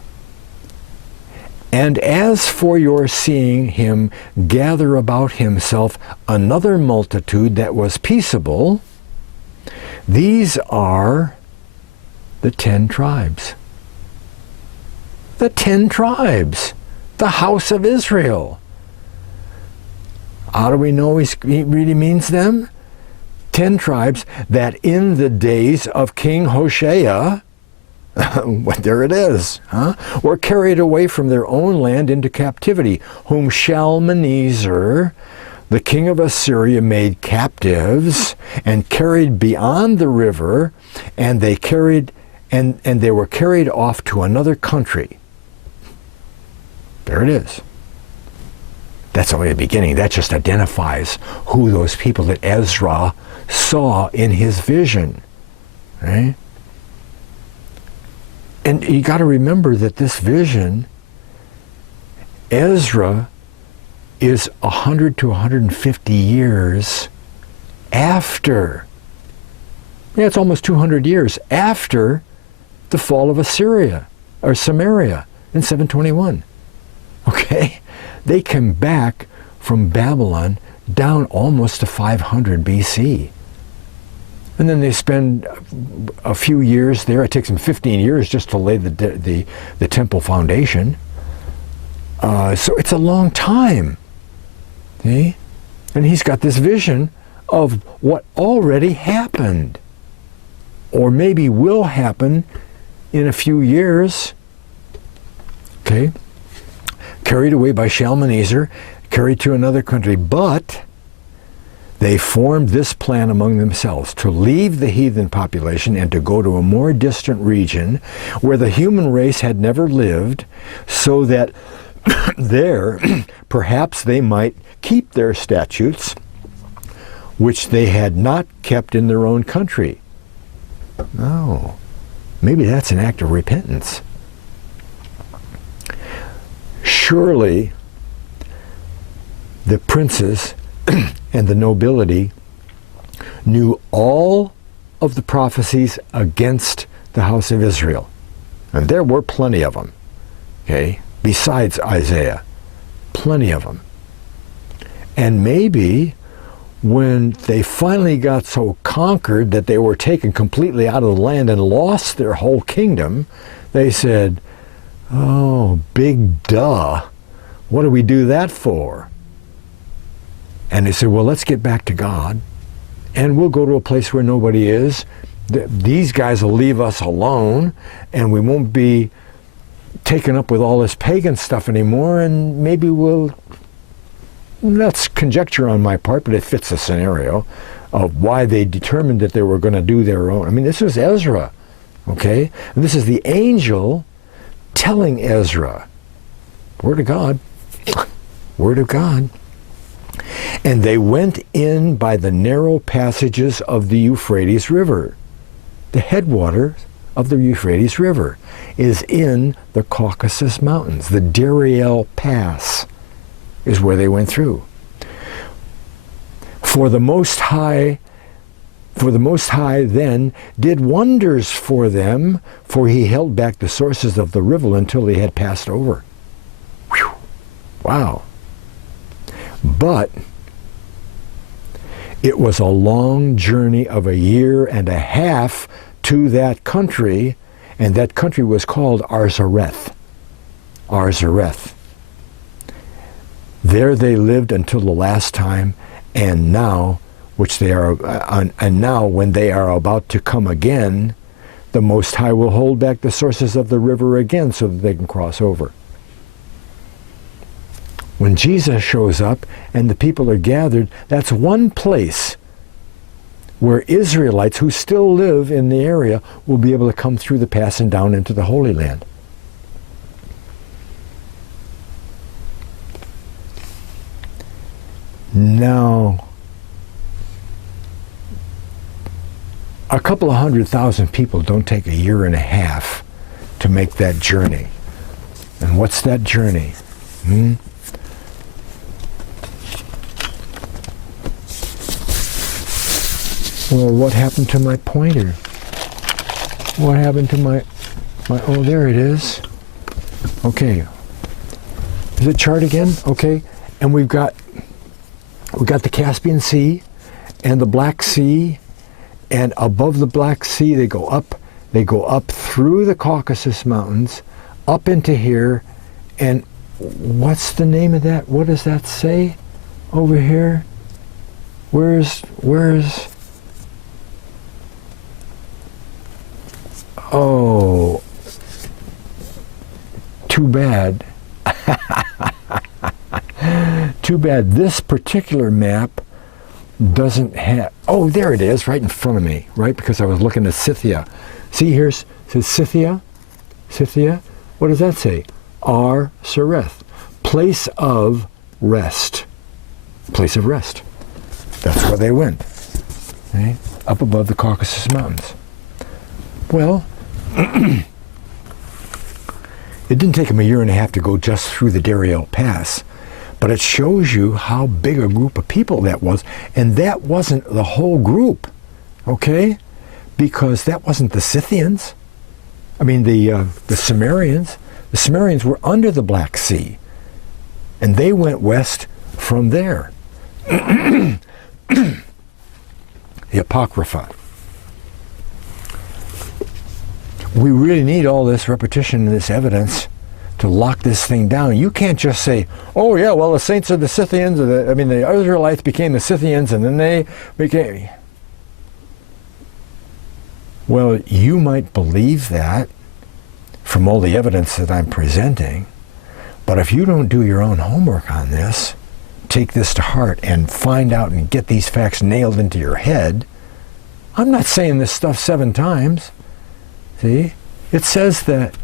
as for your seeing him gather about himself another multitude that was peaceable, these are the 10 tribes. The 10 tribes. The house of Israel. How do we know he really means them? 10 tribes that in the days of King Hosea, there it is, were carried away from their own land into captivity, whom Shalmaneser, the king of Assyria, made captives and carried beyond the river, and they were carried off to another country. There it is. That's only the beginning. That just identifies who those people that Ezra saw in his vision. Right? And you got to remember that this vision, Ezra is 100 to 150 years after. Yeah, it's almost 200 years after the fall of Assyria, or Samaria, in 721. Okay? They came back from Babylon down almost to 500 BC. And then they spend a few years there. It takes them 15 years just to lay the temple foundation. So it's a long time. See? And he's got this vision of what already happened, or maybe will happen in a few years. Okay? Carried away by Shalmaneser, carried to another country. But they formed this plan among themselves to leave the heathen population and to go to a more distant region where the human race had never lived, so that there perhaps they might keep their statutes, which they had not kept in their own country. Oh, maybe that's an act of repentance. Surely the princes and the nobility knew all of the prophecies against the house of Israel. And there were plenty of them, okay, besides Isaiah. Plenty of them. And maybe when they finally got so conquered that they were taken completely out of the land and lost their whole kingdom, they said, oh, big duh. What do we do that for? And they said, well, let's get back to God, and we'll go to a place where nobody is. These guys will leave us alone, and we won't be taken up with all this pagan stuff anymore, and maybe that's conjecture on my part, but it fits the scenario of why they determined that they were going to do their own. I mean, this was Ezra, okay? And this is the angel telling Ezra, Word of God, Word of God. And they went in by the narrow passages of the Euphrates River. The headwaters of the Euphrates River is in the Caucasus Mountains. The Dariel Pass is where they went through. For the Most High then did wonders for them, for he held back the sources of the river until they had passed over. Whew. Wow. But it was a long journey of 1.5 years to that country, and that country was called Arzareth. Arzareth. There they lived until the last time, and now, when they are about to come again, the Most High will hold back the sources of the river again so that they can cross over. When Jesus shows up and the people are gathered, that's one place where Israelites who still live in the area will be able to come through the pass and down into the Holy Land. Now, a couple of 100,000 people don't take 1.5 years to make that journey. And what's that journey? Well, what happened to my pointer? What happened to my oh, there it is. Okay. Is it chart again? Okay. And we got the Caspian Sea and the Black Sea, and above the Black Sea they go up through the Caucasus Mountains, up into here, and what's the name of that? What does that say over here? Where's oh, too bad. Too bad this particular map doesn't have, oh, there it is, right in front of me, right? Because I was looking at Scythia. See here, it says Scythia. Scythia. What does that say? Arzareth. place of rest. Place of rest. That's where they went. Okay? Up above the Caucasus Mountains. Well, it didn't take them a year and a half to go just through the Dariel Pass, but it shows you how big a group of people that was, and that wasn't the whole group, okay? Because that wasn't the Scythians. I mean, the Sumerians. The Sumerians were under the Black Sea, and they went west from there. The Apocrypha. We really need all this repetition and this evidence to lock this thing down. You can't just say, oh yeah, well the saints are the Scythians, the Israelites became the Scythians and then they became... Well, you might believe that from all the evidence that I'm presenting, but if you don't do your own homework on this, take this to heart and find out and get these facts nailed into your head, I'm not saying this stuff 7 times. See, it says that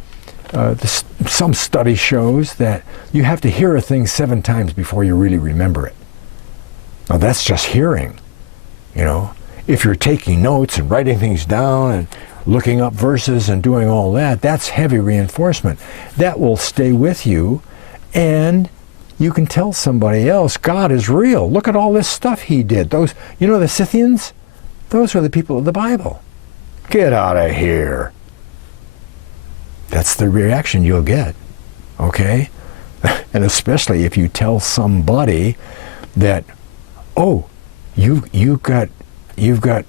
some study shows that you have to hear a thing 7 times before you really remember it. Now that's just hearing, you know. If you're taking notes and writing things down and looking up verses and doing all that, that's heavy reinforcement. That will stay with you, and you can tell somebody else, God is real. Look at all this stuff he did. Those, you know, the Scythians, those were the people of the Bible. Get out of here. That's the reaction you'll get, okay? And especially if you tell somebody that, oh, you've got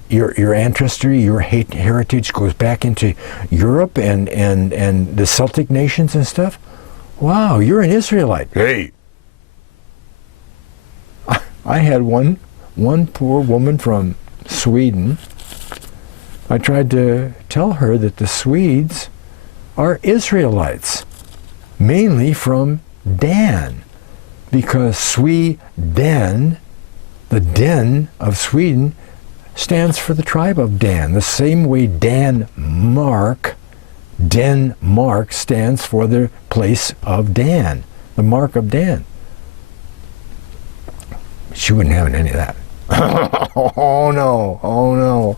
your ancestry, your heritage goes back into Europe and the Celtic nations and stuff. Wow, you're an Israelite. Hey, I had one poor woman from Sweden. I tried to tell her that the Swedes are Israelites, mainly from Dan, because Sweden, the Den of Sweden, stands for the tribe of Dan, the same way Denmark stands for the place of Dan, the mark of Dan. She wouldn't have any of that. Oh no.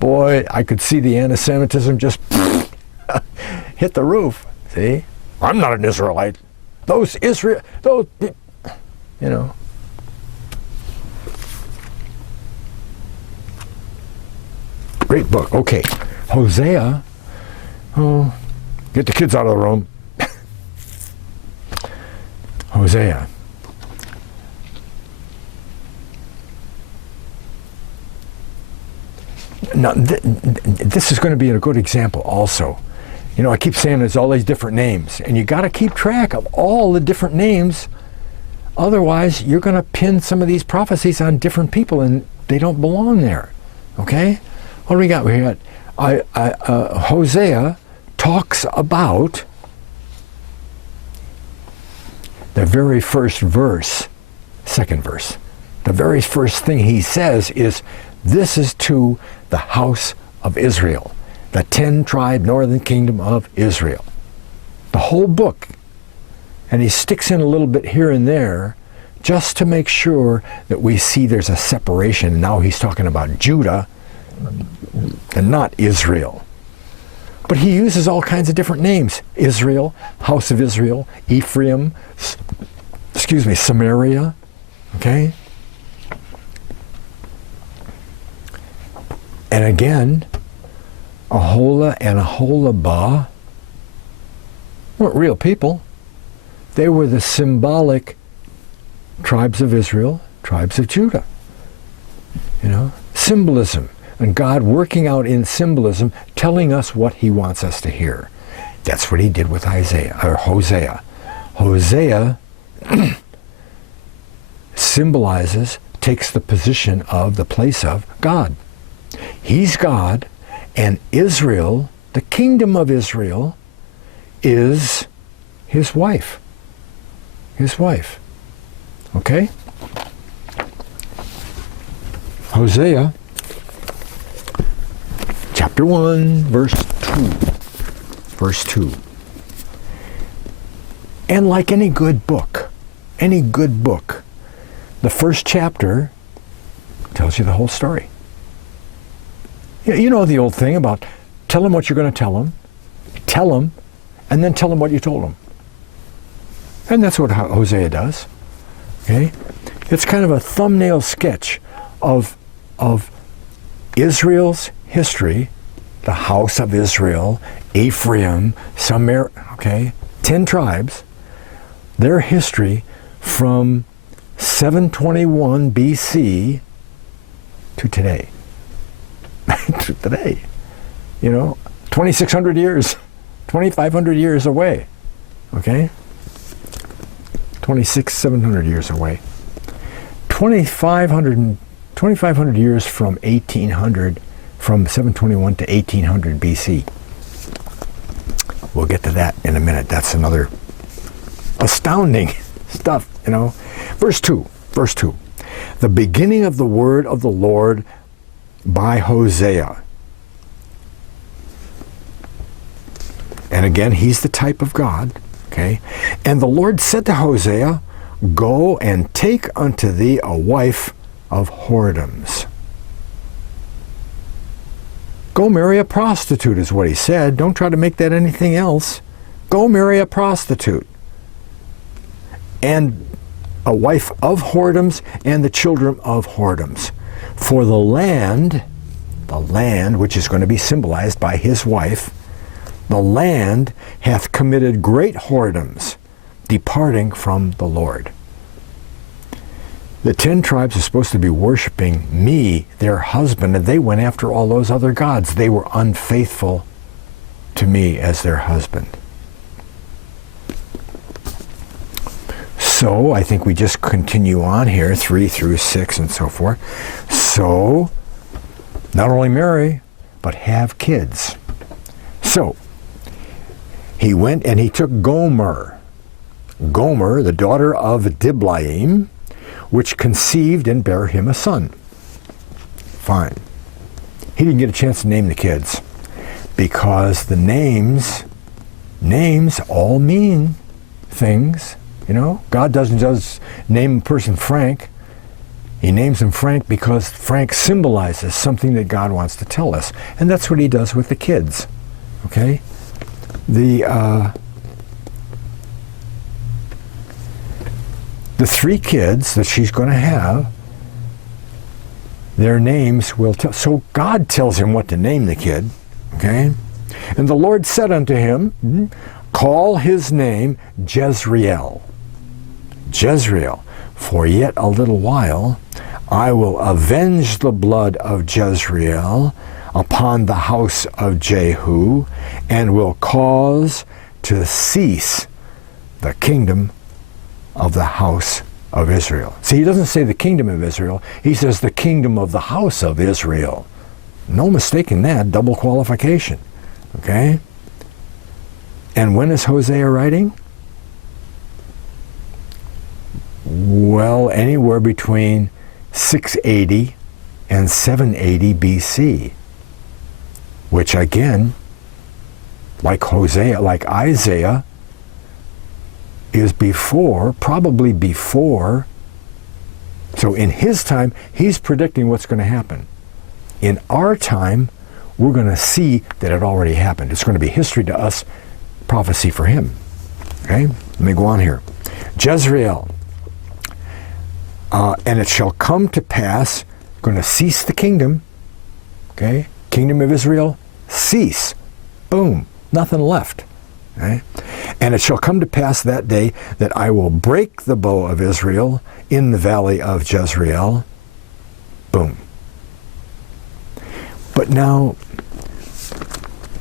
Boy, I could see the anti-Semitism just hit the roof. See? I'm not an Israelite. Those, you know. Great book. Okay. Hosea. Oh, get the kids out of the room. Hosea. Now, this is going to be a good example also. You know, I keep saying there's all these different names, and you got to keep track of all the different names. Otherwise, you're going to pin some of these prophecies on different people, and they don't belong there. Okay? What do we got? We got Hosea talks about the very first verse, second verse. The very first thing he says is, this is to the house of Israel, the 10-tribe northern kingdom of Israel. The whole book. And he sticks in a little bit here and there just to make sure that we see there's a separation. Now he's talking about Judah and not Israel. But he uses all kinds of different names. Israel, house of Israel, Ephraim, Samaria, okay? And again, Aholah and Aholabah weren't real people. They were the symbolic tribes of Israel, tribes of Judah. You know, symbolism. And God working out in symbolism, telling us what he wants us to hear. That's what he did with Hosea. Hosea symbolizes, takes the position of the place of God. He's God, and Israel, the kingdom of Israel, is his wife. His wife. Okay? Hosea, chapter 1, verse 2. Verse 2. And like any good book, any good book, the first chapter tells you the whole story. You know the old thing about tell them what you're going to tell them, and then tell them what you told them. And that's what Hosea does. Okay? It's kind of a thumbnail sketch of Israel's history, the house of Israel, Ephraim, 10 tribes, their history from 721 BC to today. To today. 2,600 years, 2,500 years away. Okay? 700 years away. 2,500 years from 1800, from 721 to 1800 BC. We'll get to that in a minute. That's another astounding stuff, Verse 2. The beginning of the word of the Lord by Hosea. And again, he's the type of God. Okay? And the Lord said to Hosea, go and take unto thee a wife of whoredoms. Go marry a prostitute is what he said. Don't try to make that anything else. Go marry a prostitute. And a wife of whoredoms and the children of whoredoms. For the land, which is going to be symbolized by his wife, the land hath committed great whoredoms, departing from the Lord. The 10 tribes are supposed to be worshiping me, their husband, and they went after all those other gods. They were unfaithful to me as their husband. So, I think we just continue on here, 3 through 6 and so forth. So, not only marry, but have kids. So, he went and he took Gomer, the daughter of Diblaim, which conceived and bare him a son. Fine. He didn't get a chance to name the kids because the names all mean things. God doesn't just name a person Frank. He names him Frank because Frank symbolizes something that God wants to tell us. And that's what he does with the kids. Okay? The 3 kids that she's going to have, their names will tell. So God tells him what to name the kid. Okay? And the Lord said unto him, call his name Jezreel. Jezreel, for yet a little while I will avenge the blood of Jezreel upon the house of Jehu, and will cause to cease the kingdom of the house of Israel. See, he doesn't say the kingdom of Israel, he says the kingdom of the house of Israel. No mistaking that, double qualification. Okay? And when is Hosea writing? Well, anywhere between 680 and 780 BC, which again, like Isaiah, is probably before. So in his time, he's predicting what's going to happen. In our time, we're going to see that it already happened. It's going to be history to us, prophecy for him. Okay? Let me go on here. Jezreel. And it shall come to pass, going to cease the kingdom. Okay? Kingdom of Israel, cease. Boom. Nothing left. Okay? And it shall come to pass that day that I will break the bow of Israel in the valley of Jezreel. Boom. But now,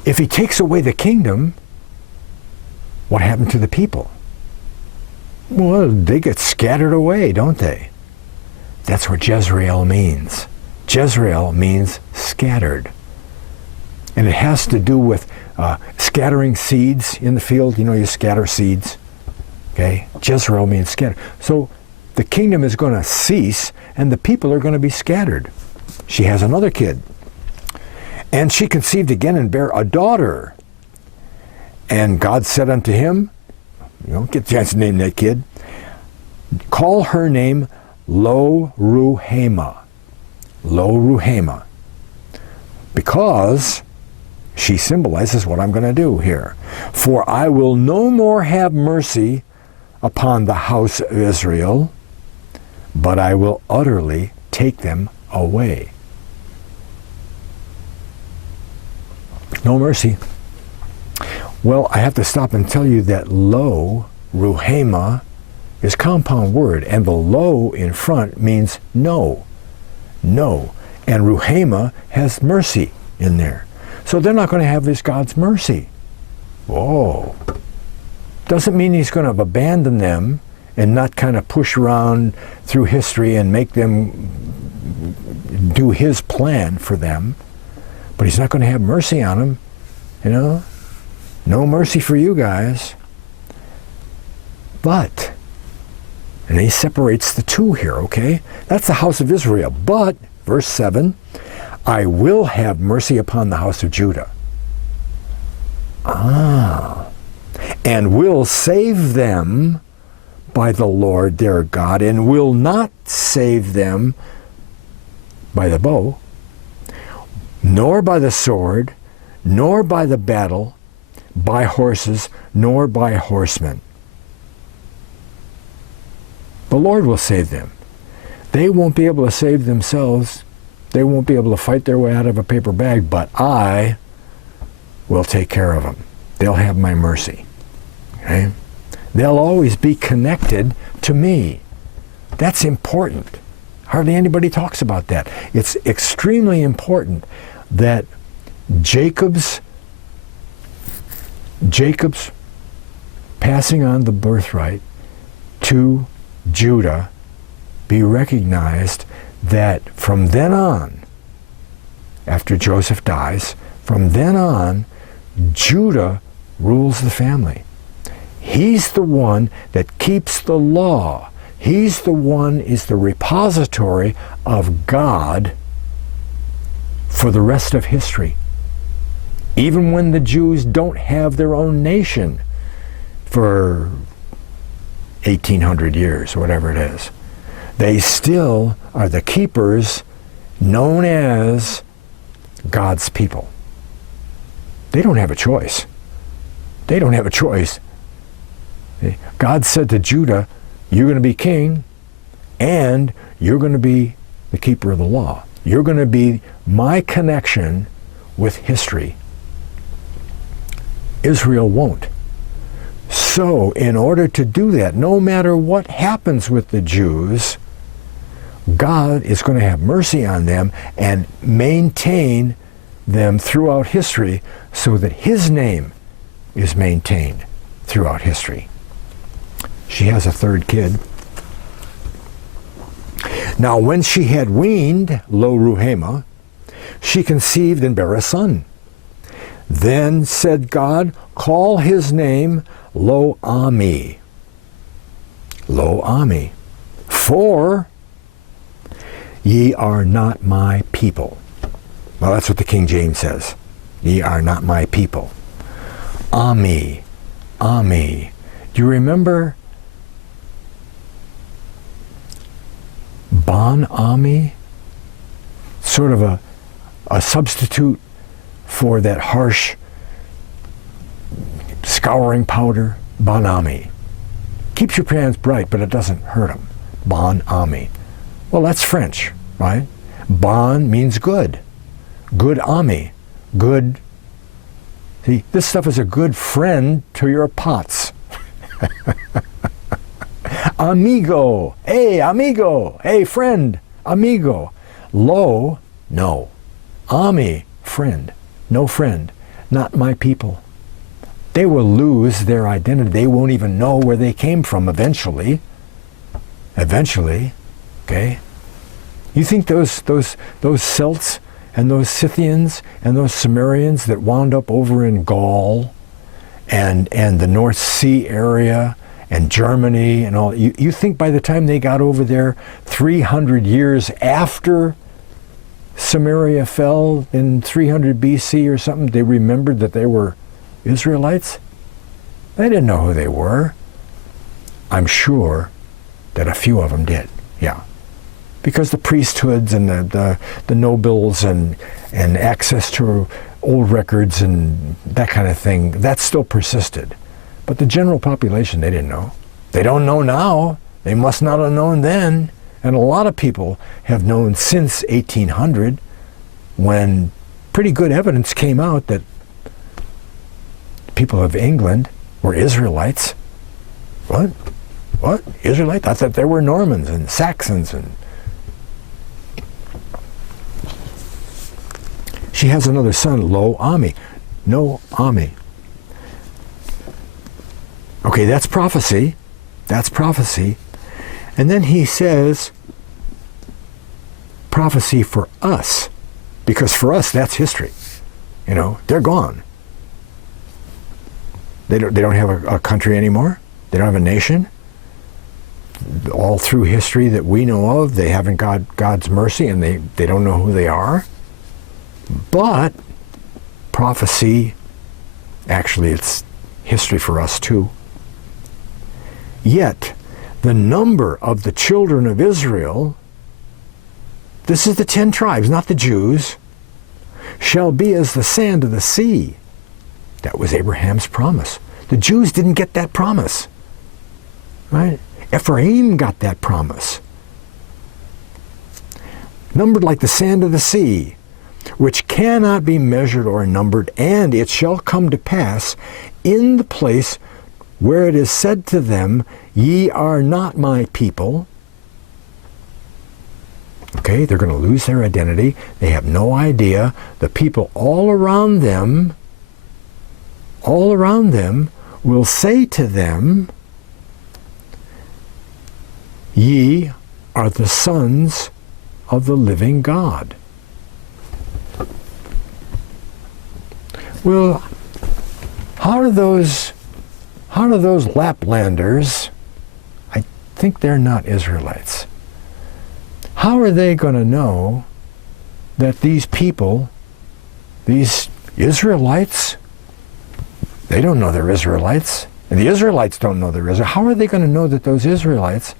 if he takes away the kingdom, what happened to the people? Well, they get scattered away, don't they? That's what Jezreel means. Jezreel means scattered. And it has to do with scattering seeds in the field. You scatter seeds. Okay? Jezreel means scattered. So the kingdom is going to cease, and the people are going to be scattered. She has another kid. And she conceived again and bare a daughter. And God said unto him, you don't get a chance to name that kid, Call her name Lo Ruhama. Lo Ruhama. Because she symbolizes what I'm going to do here. For I will no more have mercy upon the house of Israel, but I will utterly take them away. No mercy. Well, I have to stop and tell you that Lo Ruhama is a compound word, and the lo in front means no. No. And Ruhama has mercy in there. So they're not going to have this God's mercy. Whoa. Doesn't mean he's going to abandon them and not kind of push around through history and make them do his plan for them. But he's not going to have mercy on them. You know? No mercy for you guys. But, and he separates the two here, okay? That's the house of Israel. But, verse 7, I will have mercy upon the house of Judah. And will save them by the Lord their God, and will not save them by the bow, nor by the sword, nor by the battle, by horses, nor by horsemen. The Lord will save them. They won't be able to save themselves. They won't be able to fight their way out of a paper bag, but I will take care of them. They'll have my mercy. Okay? They'll always be connected to me. That's important. Hardly anybody talks about that. It's extremely important that Jacob's passing on the birthright to Judah be recognized, that from then on, after Joseph dies, from then on, Judah rules the family. He's the one that keeps the law. He's the one is the repository of God for the rest of history. Even when the Jews don't have their own nation for 1,800 years, or whatever it is, they still are the keepers known as God's people. They don't have a choice. They don't have a choice. God said to Judah, you're going to be king, and you're going to be the keeper of the law. You're going to be my connection with history. Israel won't. So, in order to do that, no matter what happens with the Jews, God is going to have mercy on them and maintain them throughout history so that his name is maintained throughout history. She has a third kid. Now, when she had weaned, Lo Ruhama, she conceived and bare a son. Then said God, call his name Lo Ami. Lo Ami. For ye are not my people. Well, that's what the King James says. Ye are not my people. Ami. Ami. Do you remember Bon Ami? Sort of a substitute for that harsh scouring powder. Bon Ami. Keeps your pants bright, but it doesn't hurt them. Bon Ami. Well, that's French, right? Bon means good. Good Ami. Good. See, this stuff is a good friend to your pots. Amigo. Hey, amigo. Hey, friend. Amigo. Lo, no. Ami, friend. No friend. Not my people. They will lose their identity. They won't even know where they came from eventually. Eventually. Okay? You think those Celts and those Scythians and those Sumerians that wound up over in Gaul and the North Sea area and Germany and all, you think by the time they got over there 300 years after Samaria fell in 300 BC or something, they remembered that they were Israelites? They didn't know who they were. I'm sure that a few of them did, yeah. Because the priesthoods and the nobles and access to old records and that kind of thing, that still persisted. But the general population, they didn't know. They don't know now. They must not have known then. And a lot of people have known since 1800, when pretty good evidence came out that people of England were Israelites. What? What? Israelites? I thought they were Normans and Saxons. And she has another son, Lo Ami. No Ami. Okay, that's prophecy. That's prophecy. And then he says, prophecy for us. Because for us, that's history. You know, they're gone. They don't have a country anymore. They don't have a nation. All through history that we know of, they haven't got God's mercy, and they don't know who they are. But prophecy, actually it's history for us too. Yet, the number of the children of Israel, this is the 10 tribes, not the Jews, shall be as the sand of the sea. That was Abraham's promise. The Jews didn't get that promise. Right? Ephraim got that promise. Numbered like the sand of the sea, which cannot be measured or numbered, and it shall come to pass in the place where it is said to them, ye are not my people. Okay, they're going to lose their identity. They have no idea. The people all around them will say to them, ye are the sons of the living God. Well, how do those Laplanders, I think they're not Israelites, how are they going to know that these people, these Israelites, they don't know they're Israelites, and the Israelites don't know they're Israelites. How are they going to know that those Israelites,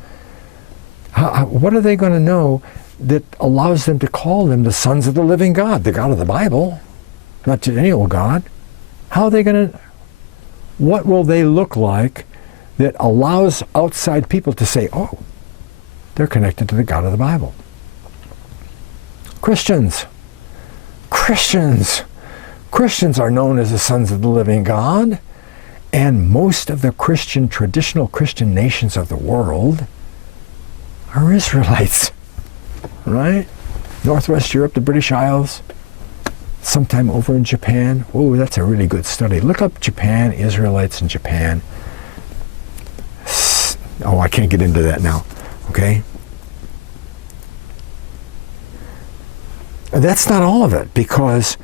what are they going to know that allows them to call them the sons of the living God, the God of the Bible, not just any old God? How are they going to, what will they look like that allows outside people to say, oh, they're connected to the God of the Bible? Christians are known as the sons of the living God, and most of the traditional Christian nations of the world are Israelites, right? Northwest Europe, the British Isles, sometime over in Japan. Oh, that's a really good study. Look up Japan, Israelites in Japan. Oh, I can't get into that now, okay? That's not all of it, because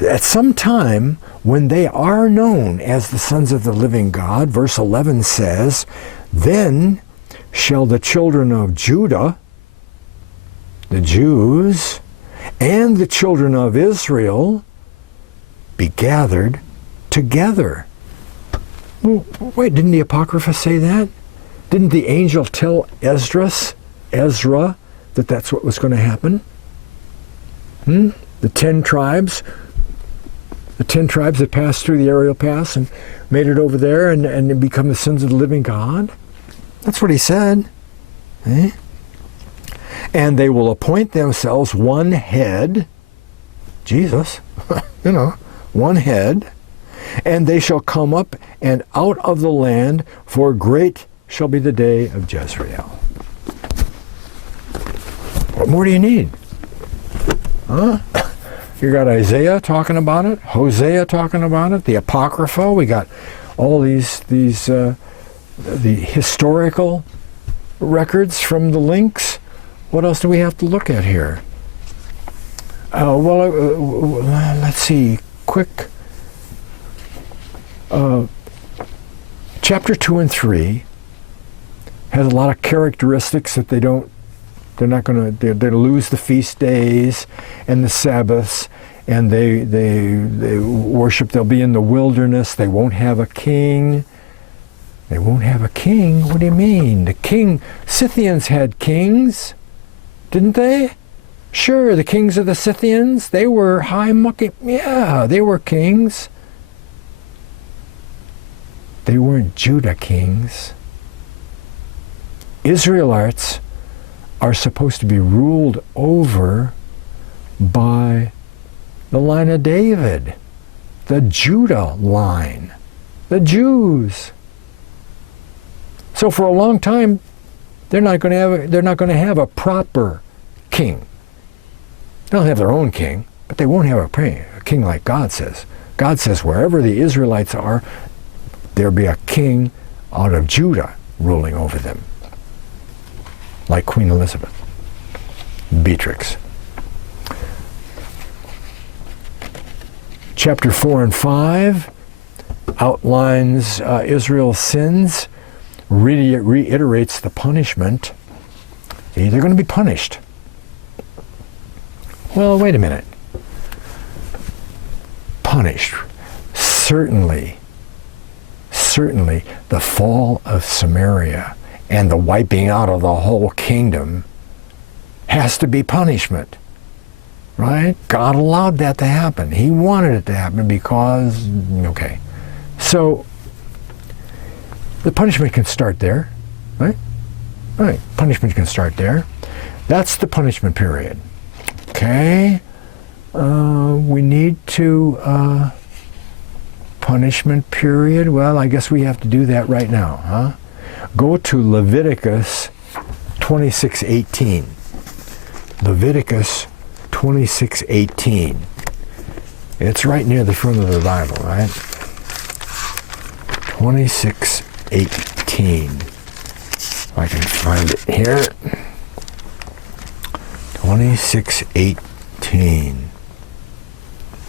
at some time when they are known as the sons of the living God, verse 11 says, then shall the children of Judah, the Jews, and the children of Israel be gathered together. Well, wait, didn't the Apocrypha say that? Didn't the angel tell Ezra that that's what was going to happen? The 10 tribes that passed through the Ariel Pass and made it over there and become the sons of the living God? That's what he said. Eh? And they will appoint themselves one head, Jesus, one head, and they shall come up and out of the land, for great shall be the day of Jezreel. What more do you need? Huh? You got Isaiah talking about it, Hosea talking about it, the Apocrypha. We got all these the historical records from the links. What else do we have to look at here? Let's see. Quick. Chapter 2 and 3 has a lot of characteristics that they're not going to lose the feast days and the Sabbaths, and they worship. They'll be in the wilderness. They won't have a king. They won't have a king? What do you mean? The Scythians had kings, didn't they? Sure, the kings of the Scythians, they were yeah, they were kings. They weren't Judah kings. Israelites are supposed to be ruled over by the line of David, the Judah line, the Jews. So for a long time, they're not going to have a proper king. They'll have their own king, but they won't have a king like God says. God says wherever the Israelites are, there'll be a king out of Judah ruling over them, like Queen Elizabeth, Beatrix. Chapter 4 and 5 outlines Israel's sins, reiterates the punishment. They're going to be punished. Well, wait a minute. Punished. Certainly, the fall of Samaria and the wiping out of the whole kingdom has to be punishment. Right? God allowed that to happen. He wanted it to happen because, okay. So, the punishment can start there, right? Right, punishment can start there. That's the punishment period. Okay, we need to, punishment period, well, I guess we have to do that right now, huh? Go to Leviticus 26:18. Leviticus 26:18. It's right near the front of the Bible, right? 26:18. If I can find it here. 26:18.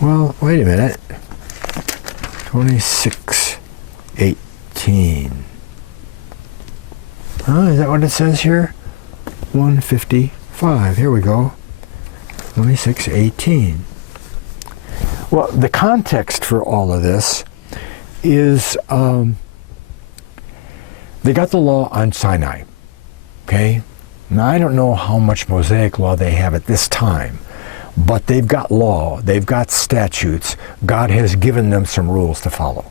Well, wait a minute. 26:18. Is that what it says here? 155. Here we go. 26:18. Well, the context for all of this is they got the law on Sinai. Okay? Now, I don't know how much Mosaic law they have at this time, but they've got law, they've got statutes. God has given them some rules to follow.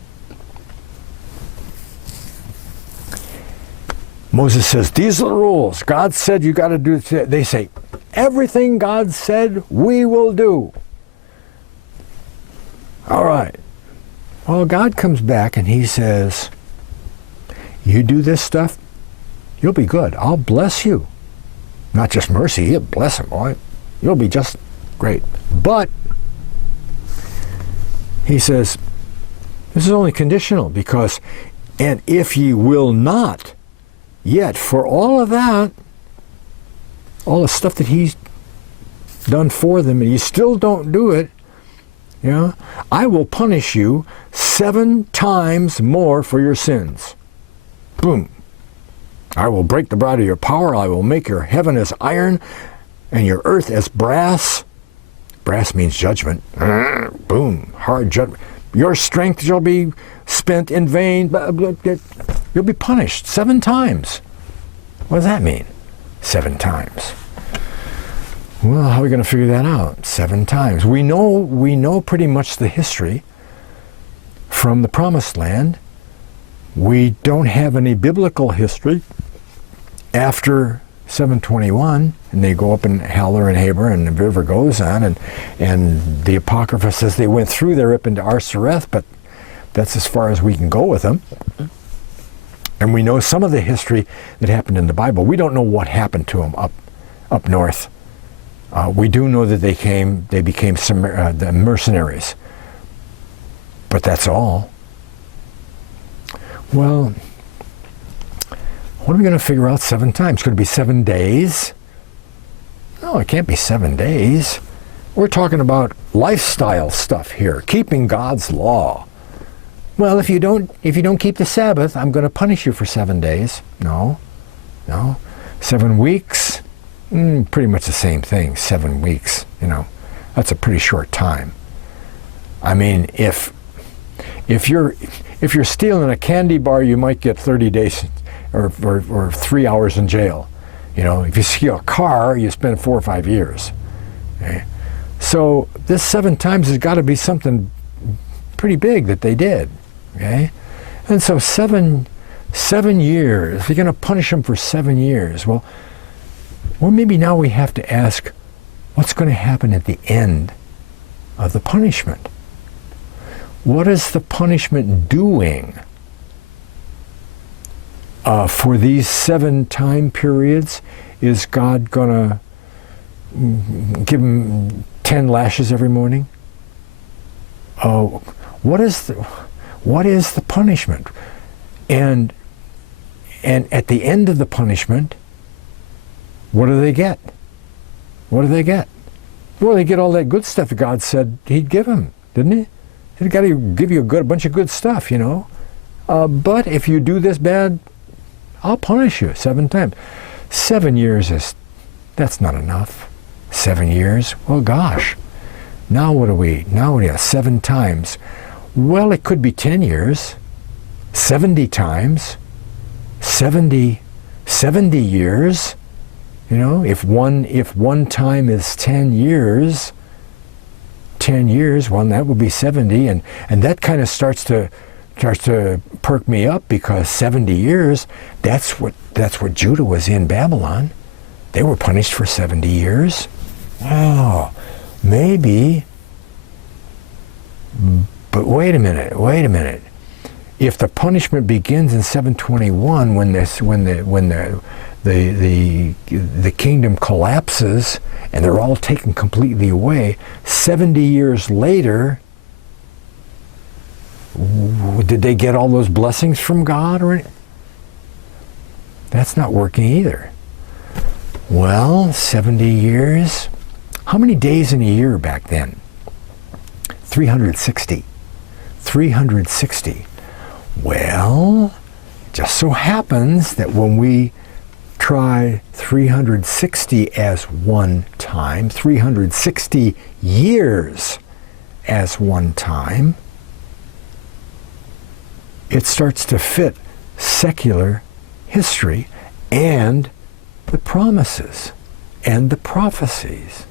Moses says, these are the rules. God said you got to do this. They say, everything God said, we will do. All right. Well, God comes back and he says, you do this stuff, you'll be good. I'll bless you. Not just mercy, he'll bless him, boy. You'll be just great. But he says, this is only conditional because, and if ye will not, yet for all of that, all the stuff that he's done for them, and you still don't do it, I will punish you 7 times more for your sins. Boom. I will break the rod of your power. I will make your heaven as iron and your earth as brass. Brass means judgment. Boom. Hard judgment. Your strength shall be spent in vain. You'll be punished 7 times. What does that mean? 7 times. Well, how are we going to figure that out? 7 times. We know pretty much the history from the Promised Land. We don't have any biblical history after 721, and they go up in Haller and Haber, and the river goes on, and the Apocrypha says they went through there up into Arsareth, but that's as far as we can go with them. And we know some of the history that happened in the Bible. We don't know what happened to them up north. We do know that they became the mercenaries, but that's all. Well, what are we going to figure out 7 times? Could it be 7 days? No, it can't be 7 days. We're talking about lifestyle stuff here, keeping God's law. Well, if you don't keep the Sabbath, I'm going to punish you for 7 days. No. 7 weeks, pretty much the same thing. 7 weeks, that's a pretty short time. I mean, if If you're stealing a candy bar, you might get 30 days or 3 hours in jail. You know, if you steal a car, you spend 4 or 5 years. Okay? So this 7 times has got to be something pretty big that they did. Okay? And so seven years, if you're going to punish them for 7 years, well, maybe now we have to ask, what's going to happen at the end of the punishment? What is the punishment doing for these 7 time periods? Is God going to give them 10 lashes every morning? What is the punishment? And at the end of the punishment, what do they get? What do they get? Well, they get all that good stuff that God said He'd give them, didn't He? He's got to give you a bunch of good stuff, you know. But if you do this bad, I'll punish you 7 times. 7 years that's not enough. 7 years? Well, gosh. Now what do we have? 7 times. Well, it could be 10 years. 70 times. 70 years. You know, if one time is 10 years, 10 years, well, that would be 70, and that kind of starts to perk me up, because 70 years, that's what Judah was in Babylon. They were punished for 70 years. Wow, maybe. But wait a minute. If the punishment begins in 721, when the kingdom collapses and they're all taken completely away, 70 years later, did they get all those blessings from God? Or that's not working either. Well, 70 years. How many days in a year back then? 360. 360. Well, it just so happens that when we try 360 as one time, 360 years as one time, it starts to fit secular history and the promises and the prophecies.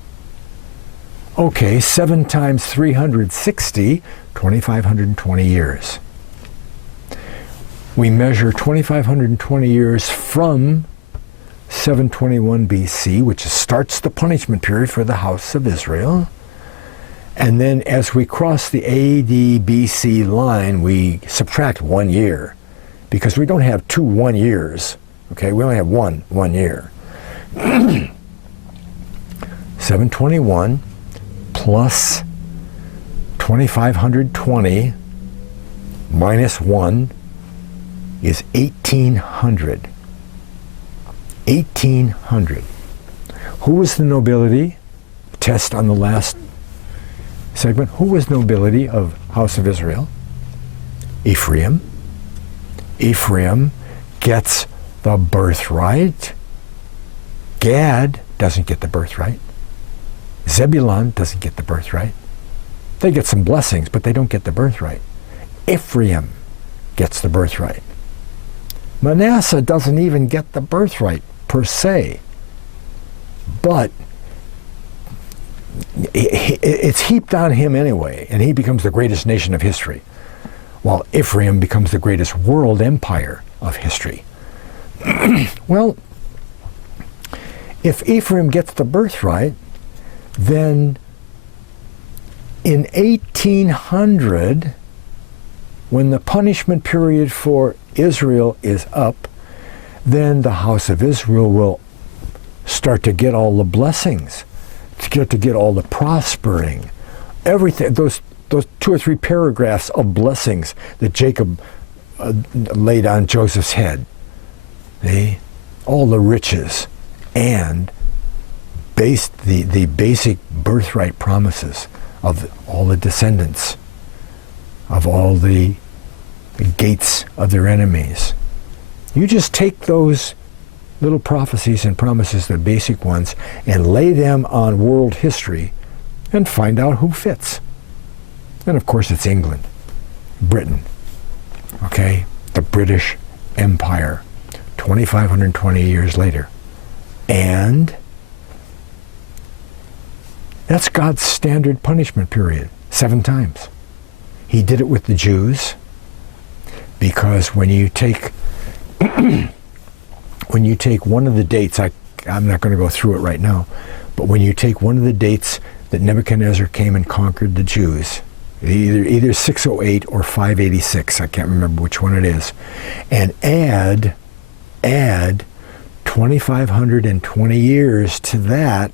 Okay, 7 times 360, 2,520 years. We measure 2,520 years from 721 BC, which starts the punishment period for the house of Israel. And then as we cross the AD BC line, we subtract 1 year, because we don't have 2 1 years. Okay, we only have one year. 721 plus 2,520 minus 1 is 1,800. 1,800. Who was the nobility? Test on the last segment. Who was nobility of House of Israel? Ephraim. Ephraim gets the birthright. Gad doesn't get the birthright. Zebulun doesn't get the birthright. They get some blessings, but they don't get the birthright. Ephraim gets the birthright. Manasseh doesn't even get the birthright per se, but it's heaped on him anyway, and he becomes the greatest nation of history, while Ephraim becomes the greatest world empire of history. Well, if Ephraim gets the birthright, then in 1800, when the punishment period for Israel is up, then the house of Israel will start to get all the blessings, to get all the prospering, everything, those 2 or 3 paragraphs of blessings that Jacob laid on Joseph's head. All the riches and the basic birthright promises of all the descendants, of all the gates of their enemies. You just take those little prophecies and promises, the basic ones, and lay them on world history and find out who fits. And of course it's England. Britain, okay? The British Empire, 2,520 years later. And that's God's standard punishment period, 7 times. He did it with the Jews because when you take one of the dates, I'm not going to go through it right now, but when you take one of the dates that Nebuchadnezzar came and conquered the Jews, either 608 or 586, I can't remember which one it is, and add 2,520 years to that,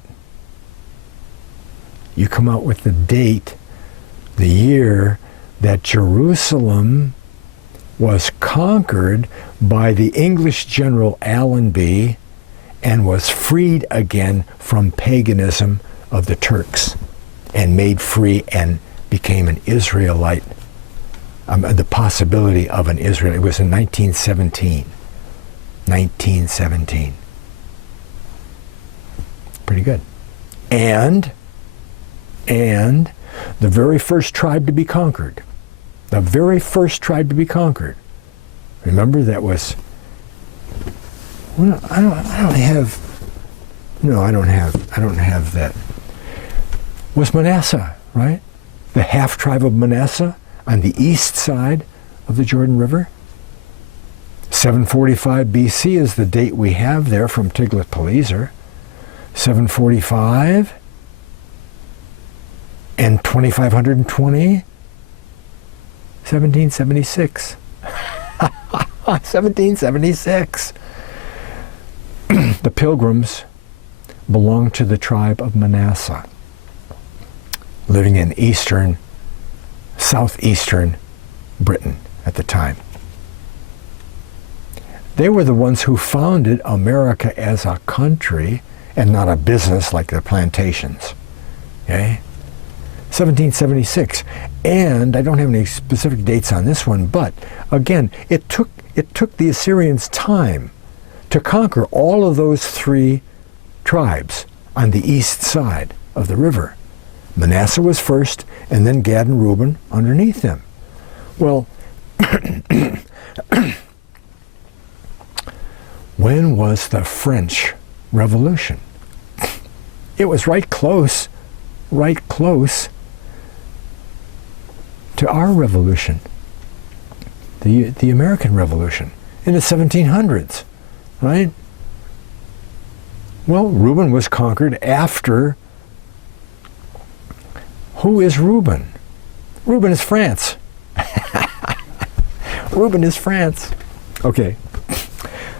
you come out with the date, the year that Jerusalem was conquered by the English general Allenby and was freed again from paganism of the Turks and made free and became an Israelite, the possibility of an Israel. It was in 1917. 1917. Pretty good. And the very first tribe to be conquered. The very first tribe to be conquered. Remember, that was, well, I don't have that. Was Manasseh, right? The half tribe of Manasseh on the east side of the Jordan River. 745 BC is the date we have there from Tiglath-Pileser. 745 and 2,520. 1776. 1776. The Pilgrims belonged to the tribe of Manasseh, living in southeastern Britain at the time. They were the ones who founded America as a country and not a business like the plantations. Okay? 1776. And I don't have any specific dates on this one, but again, it took the Assyrians time to conquer all of those 3 tribes on the east side of the river. Manasseh was first, and then Gad and Reuben underneath them. Well, when was the French Revolution? It was right close to our revolution, the American Revolution, in the 1700s, right? Well, Reuben was conquered after. Who is Reuben? Reuben is France. Reuben is France. Okay,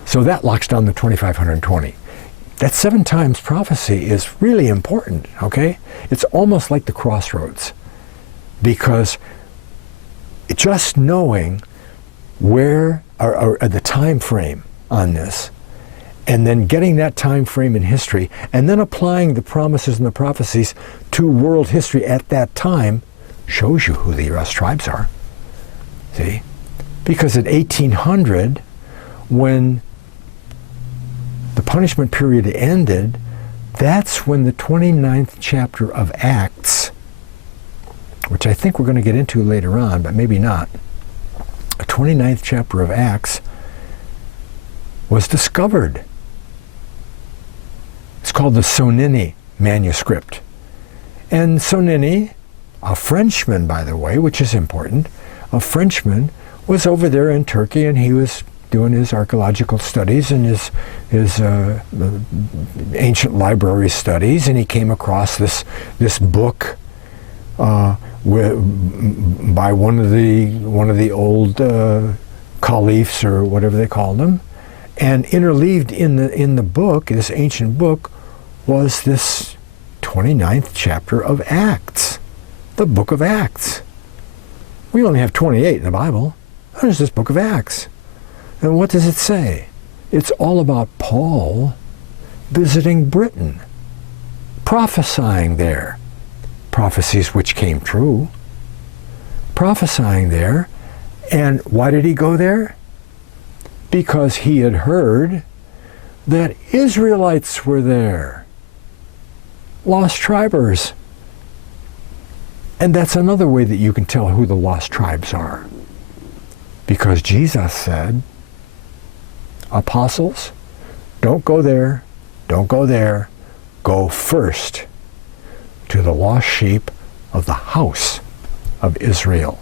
so that locks down the 2,520. That 7 times prophecy is really important, okay? It's almost like the crossroads, because just knowing where, or the time frame on this, and then getting that time frame in history, and then applying the promises and the prophecies to world history at that time, shows you who the U.S. tribes are. See? Because at 1800, when the punishment period ended, that's when the 29th chapter of Acts, which I think we're going to get into later on, but maybe not, the 29th chapter of Acts was discovered. It's called the Sonini manuscript. And Sonini, a Frenchman, by the way, which is important, a Frenchman, was over there in Turkey, and he was doing his archaeological studies and his ancient library studies, and he came across this book by one of the old caliphs, or whatever they called them, and interleaved in the book, this ancient book, was this 29th chapter of Acts, the book of Acts. We only have 28 in the Bible. There's this book of Acts. And what does it say? It's all about Paul visiting Britain, prophesying there. Prophecies which came true. Prophesying there. And why did he go there? Because he had heard that Israelites were there. Lost tribers. And that's another way that you can tell who the lost tribes are. Because Jesus said, apostles, don't go there, don't go there. Go first to the lost sheep of the house of Israel.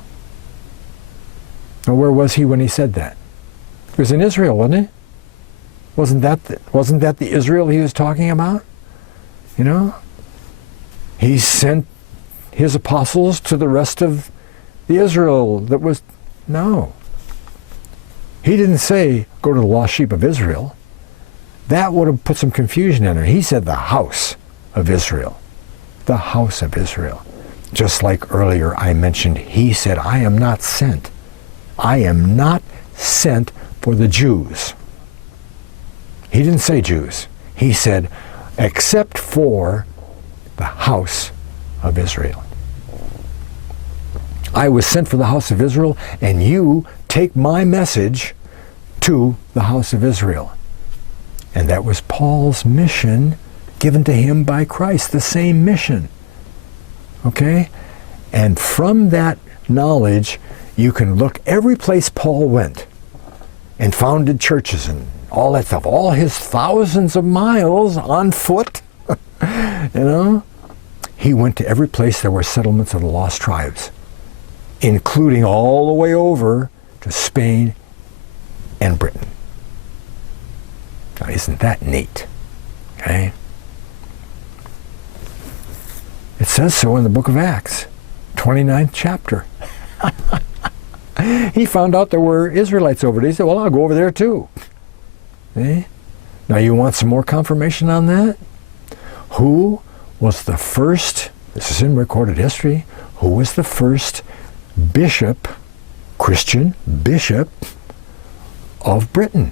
Now, where was he when he said that? He was in Israel, wasn't he? Wasn't that the Israel he was talking about? You know? He sent his apostles to the rest of the Israel that was... No. He didn't say, go to the lost sheep of Israel. That would have put some confusion in there. He said the house of Israel. The house of Israel. Just like earlier I mentioned, he said, I am not sent. I am not sent for the Jews. He didn't say Jews. He said, except for the house of Israel. I was sent for the house of Israel, and you take my message to the house of Israel. And that was Paul's mission given to him by Christ, the same mission. Okay? And from that knowledge, you can look every place Paul went and founded churches and all that stuff, all his thousands of miles on foot, you know? He went to every place there were settlements of the lost tribes, including all the way over to Spain and Britain. Now, isn't that neat? Okay? It says so in the book of Acts, 29th chapter. He found out there were Israelites over there. He said, well, I'll go over there too. Okay? Now, you want some more confirmation on that? Who was the first, this is in recorded history, who was the first bishop, Christian bishop of Britain?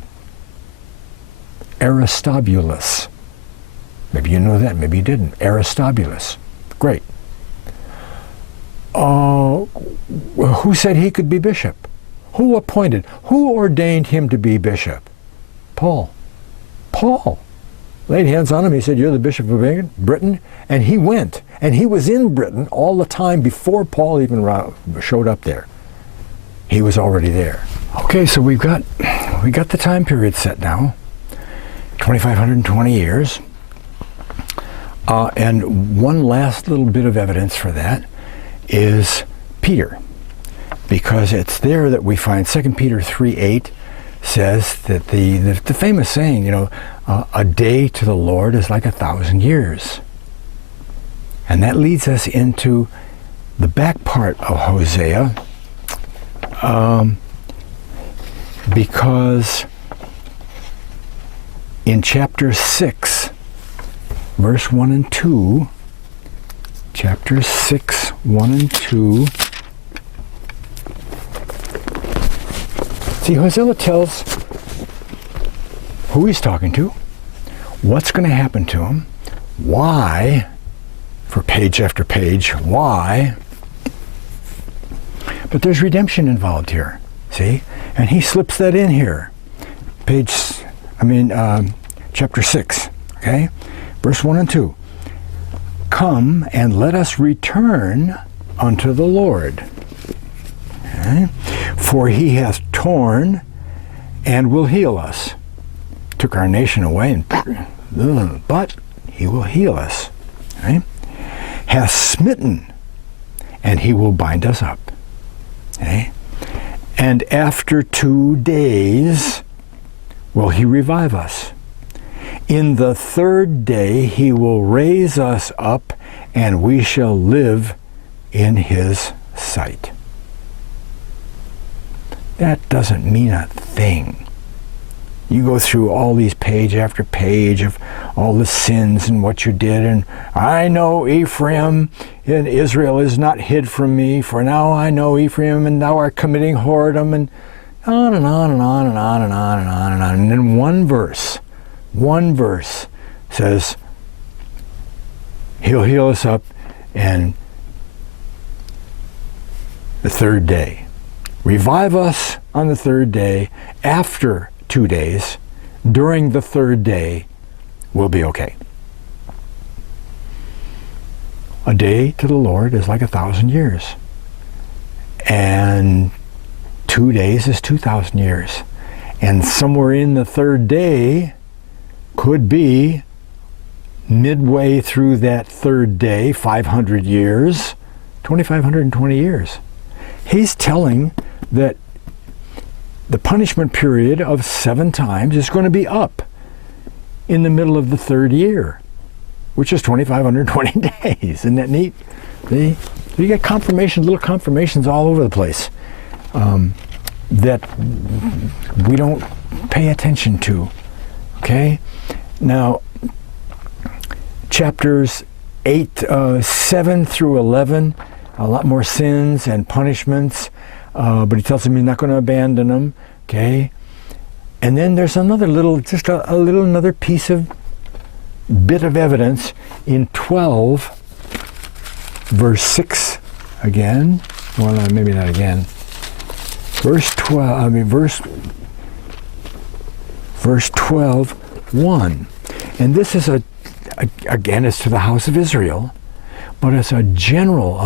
Aristobulus. Maybe you know that, maybe you didn't. Aristobulus. Great. Who said he could be bishop? Who appointed? Who ordained him to be bishop? Paul. Paul laid hands on him. He said, you're the bishop of Britain. And he went. And he was in Britain all the time before Paul even showed up there. He was already there. Okay, so we got the time period set now. 2,520 years. And one last little bit of evidence for that is Peter, because it's there that we find 2 Peter 3:8 says that the famous saying, you know, a day to the Lord is like 1,000 years. And that leads us into the back part of Hosea, because in chapter 6, verse 1 and 2, chapter 6, 1 and 2, see, Hosea tells who he's talking to, what's going to happen to him, why, for page after page, why. But there's redemption involved here, see? And he slips that in here. Chapter 6, okay? Verse 1 and 2. Come and let us return unto the Lord. Okay? For he hath torn and will heal us. Took our nation away, but he will heal us. Okay? Hath smitten, and he will bind us up. Okay? And after 2 days will he revive us. In the 3rd day he will raise us up, and we shall live in his sight. That doesn't mean a thing. You go through all these page after page of all the sins and what you did, and I know Ephraim and Israel is not hid from me, for now I know Ephraim and thou art committing whoredom, and on and on and on and on and on and on and on. And then one verse says, he'll heal us up and the 3rd day. Revive us on the 3rd day. After 2 days, during the 3rd day, we'll be okay. A day to the Lord is like 1,000 years. And 2 days is 2,000 years. And somewhere in the third day could be midway through that third day, 500 years, 2,520 years. He's telling that the punishment period of 7 times is going to be up in the middle of the third year, which is 2,520 days. Isn't that neat? You get confirmations, little confirmations all over the place that we don't pay attention to. Okay? Now, chapters 7 through 11, a lot more sins and punishments, but he tells them he's not going to abandon them. Okay? And then there's another little, just another piece of bit of evidence in 12, verse 6 again. Well, maybe not again. Verse 12, 1. And this is again, it's to the house of Israel, but it's a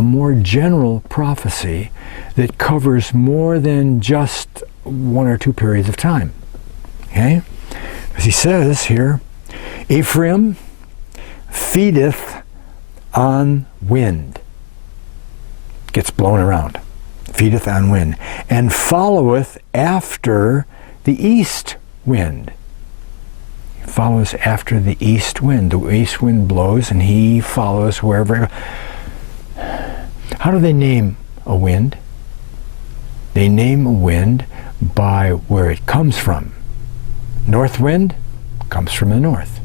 more general prophecy that covers more than just 1 or 2 periods of time. Okay? As he says here, Ephraim feedeth on wind. Gets blown around. Feedeth on wind. And followeth after the east wind. He follows after the east wind. The east wind blows and he follows wherever. How do they name a wind? They name a wind by where it comes from. North wind comes from the north.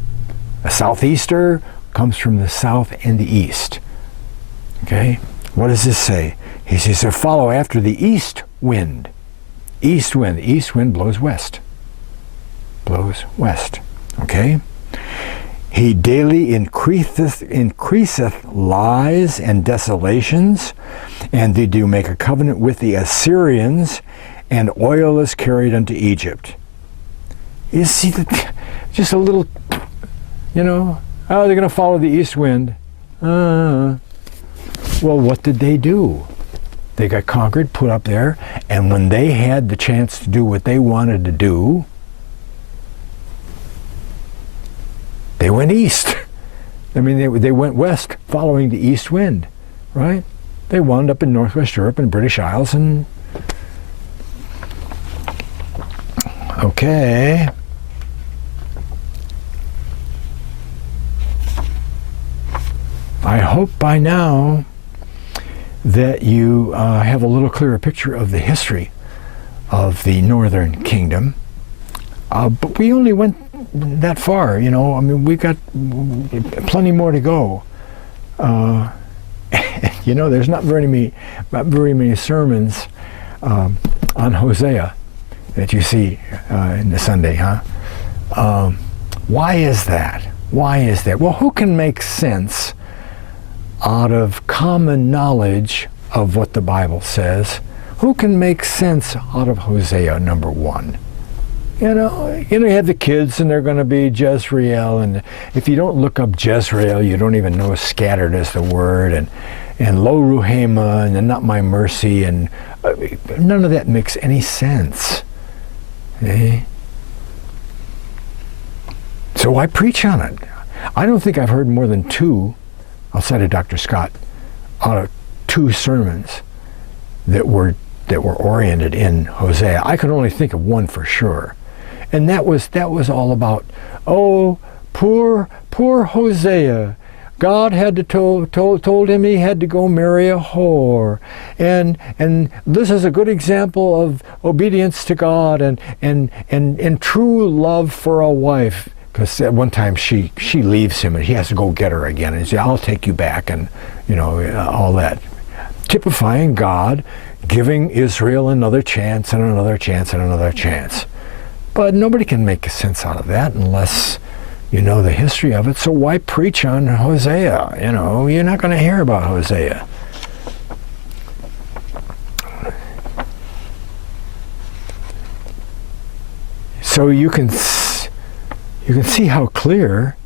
A southeaster comes from the south and the east. Okay? What does this say? He says to follow after the east wind. East wind. The east wind blows west. Blows west. Okay? He daily increaseth lies and desolations, and they do make a covenant with the Assyrians, and oil is carried unto Egypt. You see, just a little, they're going to follow the east wind. Well, what did they do? They got conquered, put up there, and when they had the chance to do what they wanted to do, they went east. I mean, they went west following the east wind, right? They wound up in Northwest Europe and British Isles and... Okay. I hope by now that you have a little clearer picture of the history of the Northern Kingdom. But we only went that far, we've got plenty more to go. There's not very many sermons on Hosea that you see in the Sunday, huh? Why is that? Why is that? Well, who can make sense out of common knowledge of what the Bible says? Who can make sense out of Hosea, number 1? You have the kids and they're going to be Jezreel, and if you don't look up Jezreel, you don't even know scattered is the word, and Lo Ruhema, and not my mercy, and none of that makes any sense. Eh? So I preach on it. I don't think I've heard more than 2, outside of Dr. Scott, out of 2 sermons that were oriented in Hosea. I could only think of 1 for sure. And that was all about, poor Hosea. God had to told him he had to go marry a whore, and this is a good example of obedience to God and true love for a wife. Because at one time she leaves him and he has to go get her again, and he says, "I'll take you back," and all that, typifying God giving Israel another chance and another chance and another chance. But nobody can make sense out of that unless you know the history of it. So why preach on Hosea? You're not going to hear about Hosea. So you can see how clear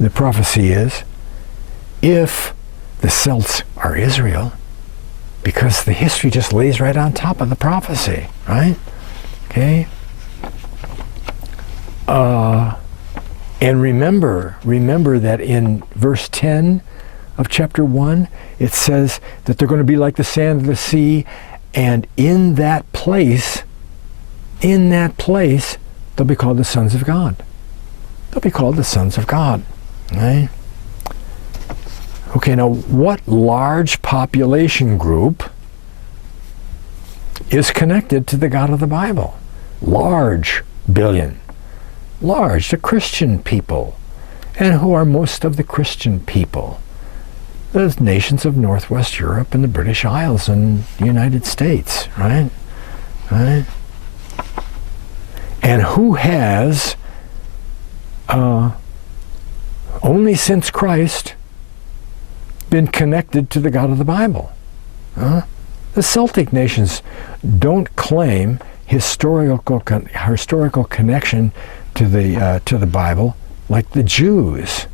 the prophecy is. If the Celts are Israel, because the history just lays right on top of the prophecy, right? Okay. And remember that in verse 10 of chapter 1, it says that they're going to be like the sand of the sea, and in that place, they'll be called the sons of God. They'll be called the sons of God. Right? Okay, now what large population group is connected to the God of the Bible? Large billion. Large, the Christian people. And who are most of the Christian people? The nations of Northwest Europe and the British Isles and the United States, right? Right? And who has, only since Christ, been connected to the God of the Bible? The Celtic nations don't claim historical connection to the Bible like the Jews.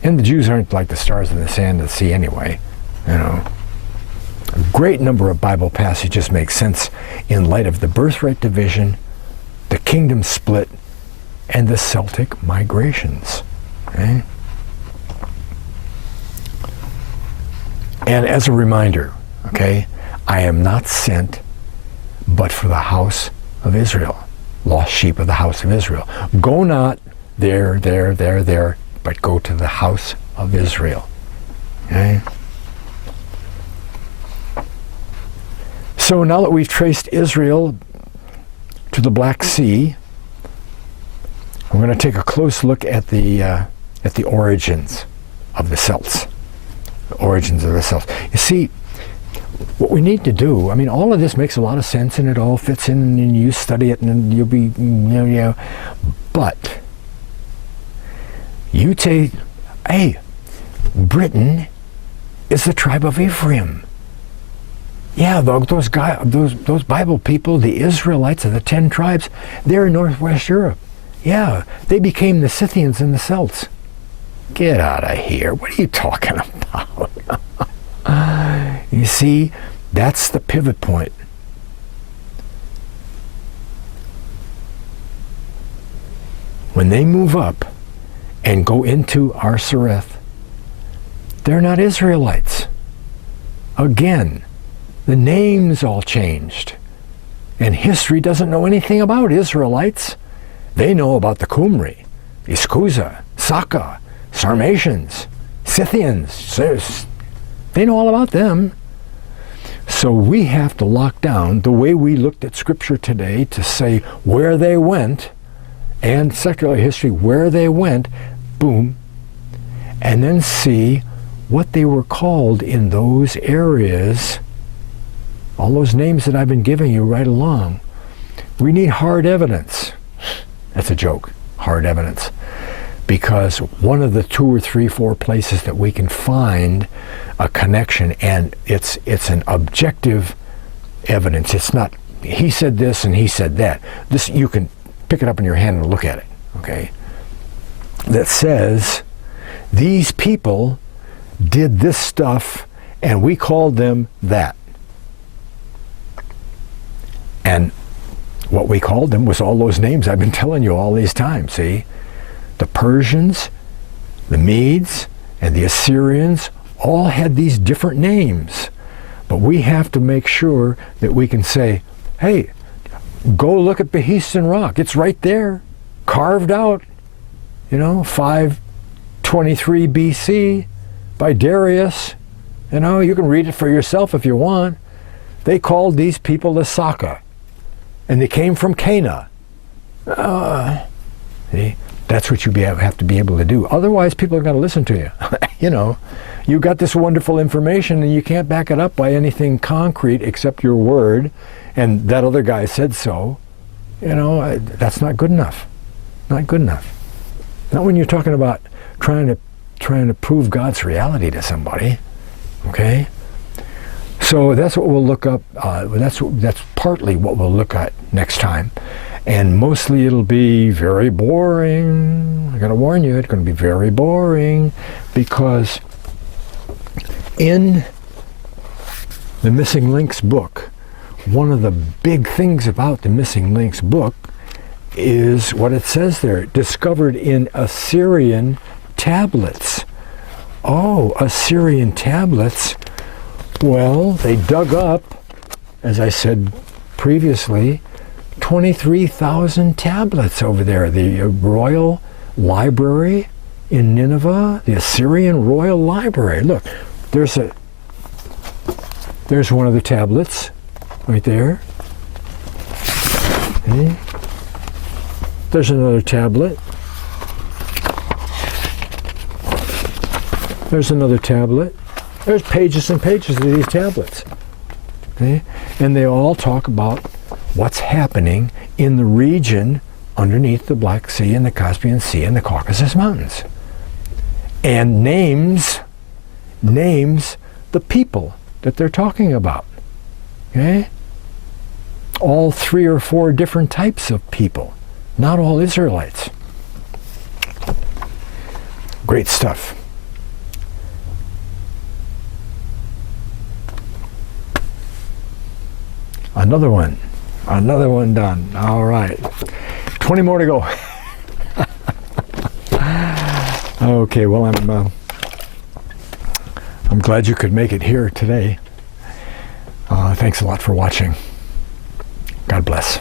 And the Jews aren't like the stars in the sand of the sea anyway. You know, a great number of Bible passages make sense in light of the birthright division, the kingdom split, and the Celtic migrations. Okay? And as a reminder, okay, I am not sent but for the house of Israel, lost sheep of the house of Israel. Go not there, but go to the house of Israel. Okay? So now that we've traced Israel to the Black Sea, we're going to take a close look at the origins of the Celts. The origins of the Celts. You see, what we need to do, I mean, all of this makes a lot of sense and it all fits in and you study it and you'll be, but you say, hey, Britain is the tribe of Ephraim. Yeah, those Bible people, the Israelites of the 10 tribes, they're in Northwest Europe. Yeah, they became the Scythians and the Celts. Get out of here. What are you talking about? You see, that's the pivot point. When they move up and go into Arsareth, they're not Israelites. Again, the names all changed. And history doesn't know anything about Israelites. They know about the Qumri, Iskuza, Saka, Sarmatians, Scythians. They know all about them. So we have to lock down the way we looked at Scripture today to say where they went, and secular history, where they went, boom, and then see what they were called in those areas, all those names that I've been giving you right along. We need hard evidence. That's a joke, hard evidence. Because one of the 2 or 3, 4 places that we can find a connection, and it's an objective evidence. It's not, he said this and he said that. This, you can pick it up in your hand and look at it, okay? That says, these people did this stuff and we called them that. And what we called them was all those names I've been telling you all these times, see? The Persians, the Medes, and the Assyrians all had these different names. But we have to make sure that we can say, hey, go look at Behistun Rock. It's right there, carved out, 523 BC by Darius. You can read it for yourself if you want. They called these people the Saka, and they came from Cana. See? That's what you have to be able to do. Otherwise, people are going to listen to you. You got this wonderful information and you can't back it up by anything concrete except your word, and that other guy said so. That's not good enough. Not good enough. Not when you're talking about trying to prove God's reality to somebody. Okay? So that's what we'll look up. That's partly what we'll look at next time. And mostly it'll be very boring. I gotta warn you, it's gonna be very boring because in the Missing Links book, one of the big things about the Missing Links book is what it says there, discovered in Assyrian tablets. Oh, Assyrian tablets. Well, they dug up, as I said previously, 23,000 tablets over there. The royal library in Nineveh, the Assyrian royal library. Look, there's one of the tablets right there. Okay. There's another tablet. There's another tablet. There's pages and pages of these tablets. Okay? And they all talk about what's happening in the region underneath the Black Sea and the Caspian Sea and the Caucasus Mountains. And names the people that they're talking about. Okay? All 3 or 4 different types of people. Not all Israelites. Great stuff. Another one done. All right. 20 more to go. Okay, well, I'm glad you could make it here today. Thanks a lot for watching. God bless.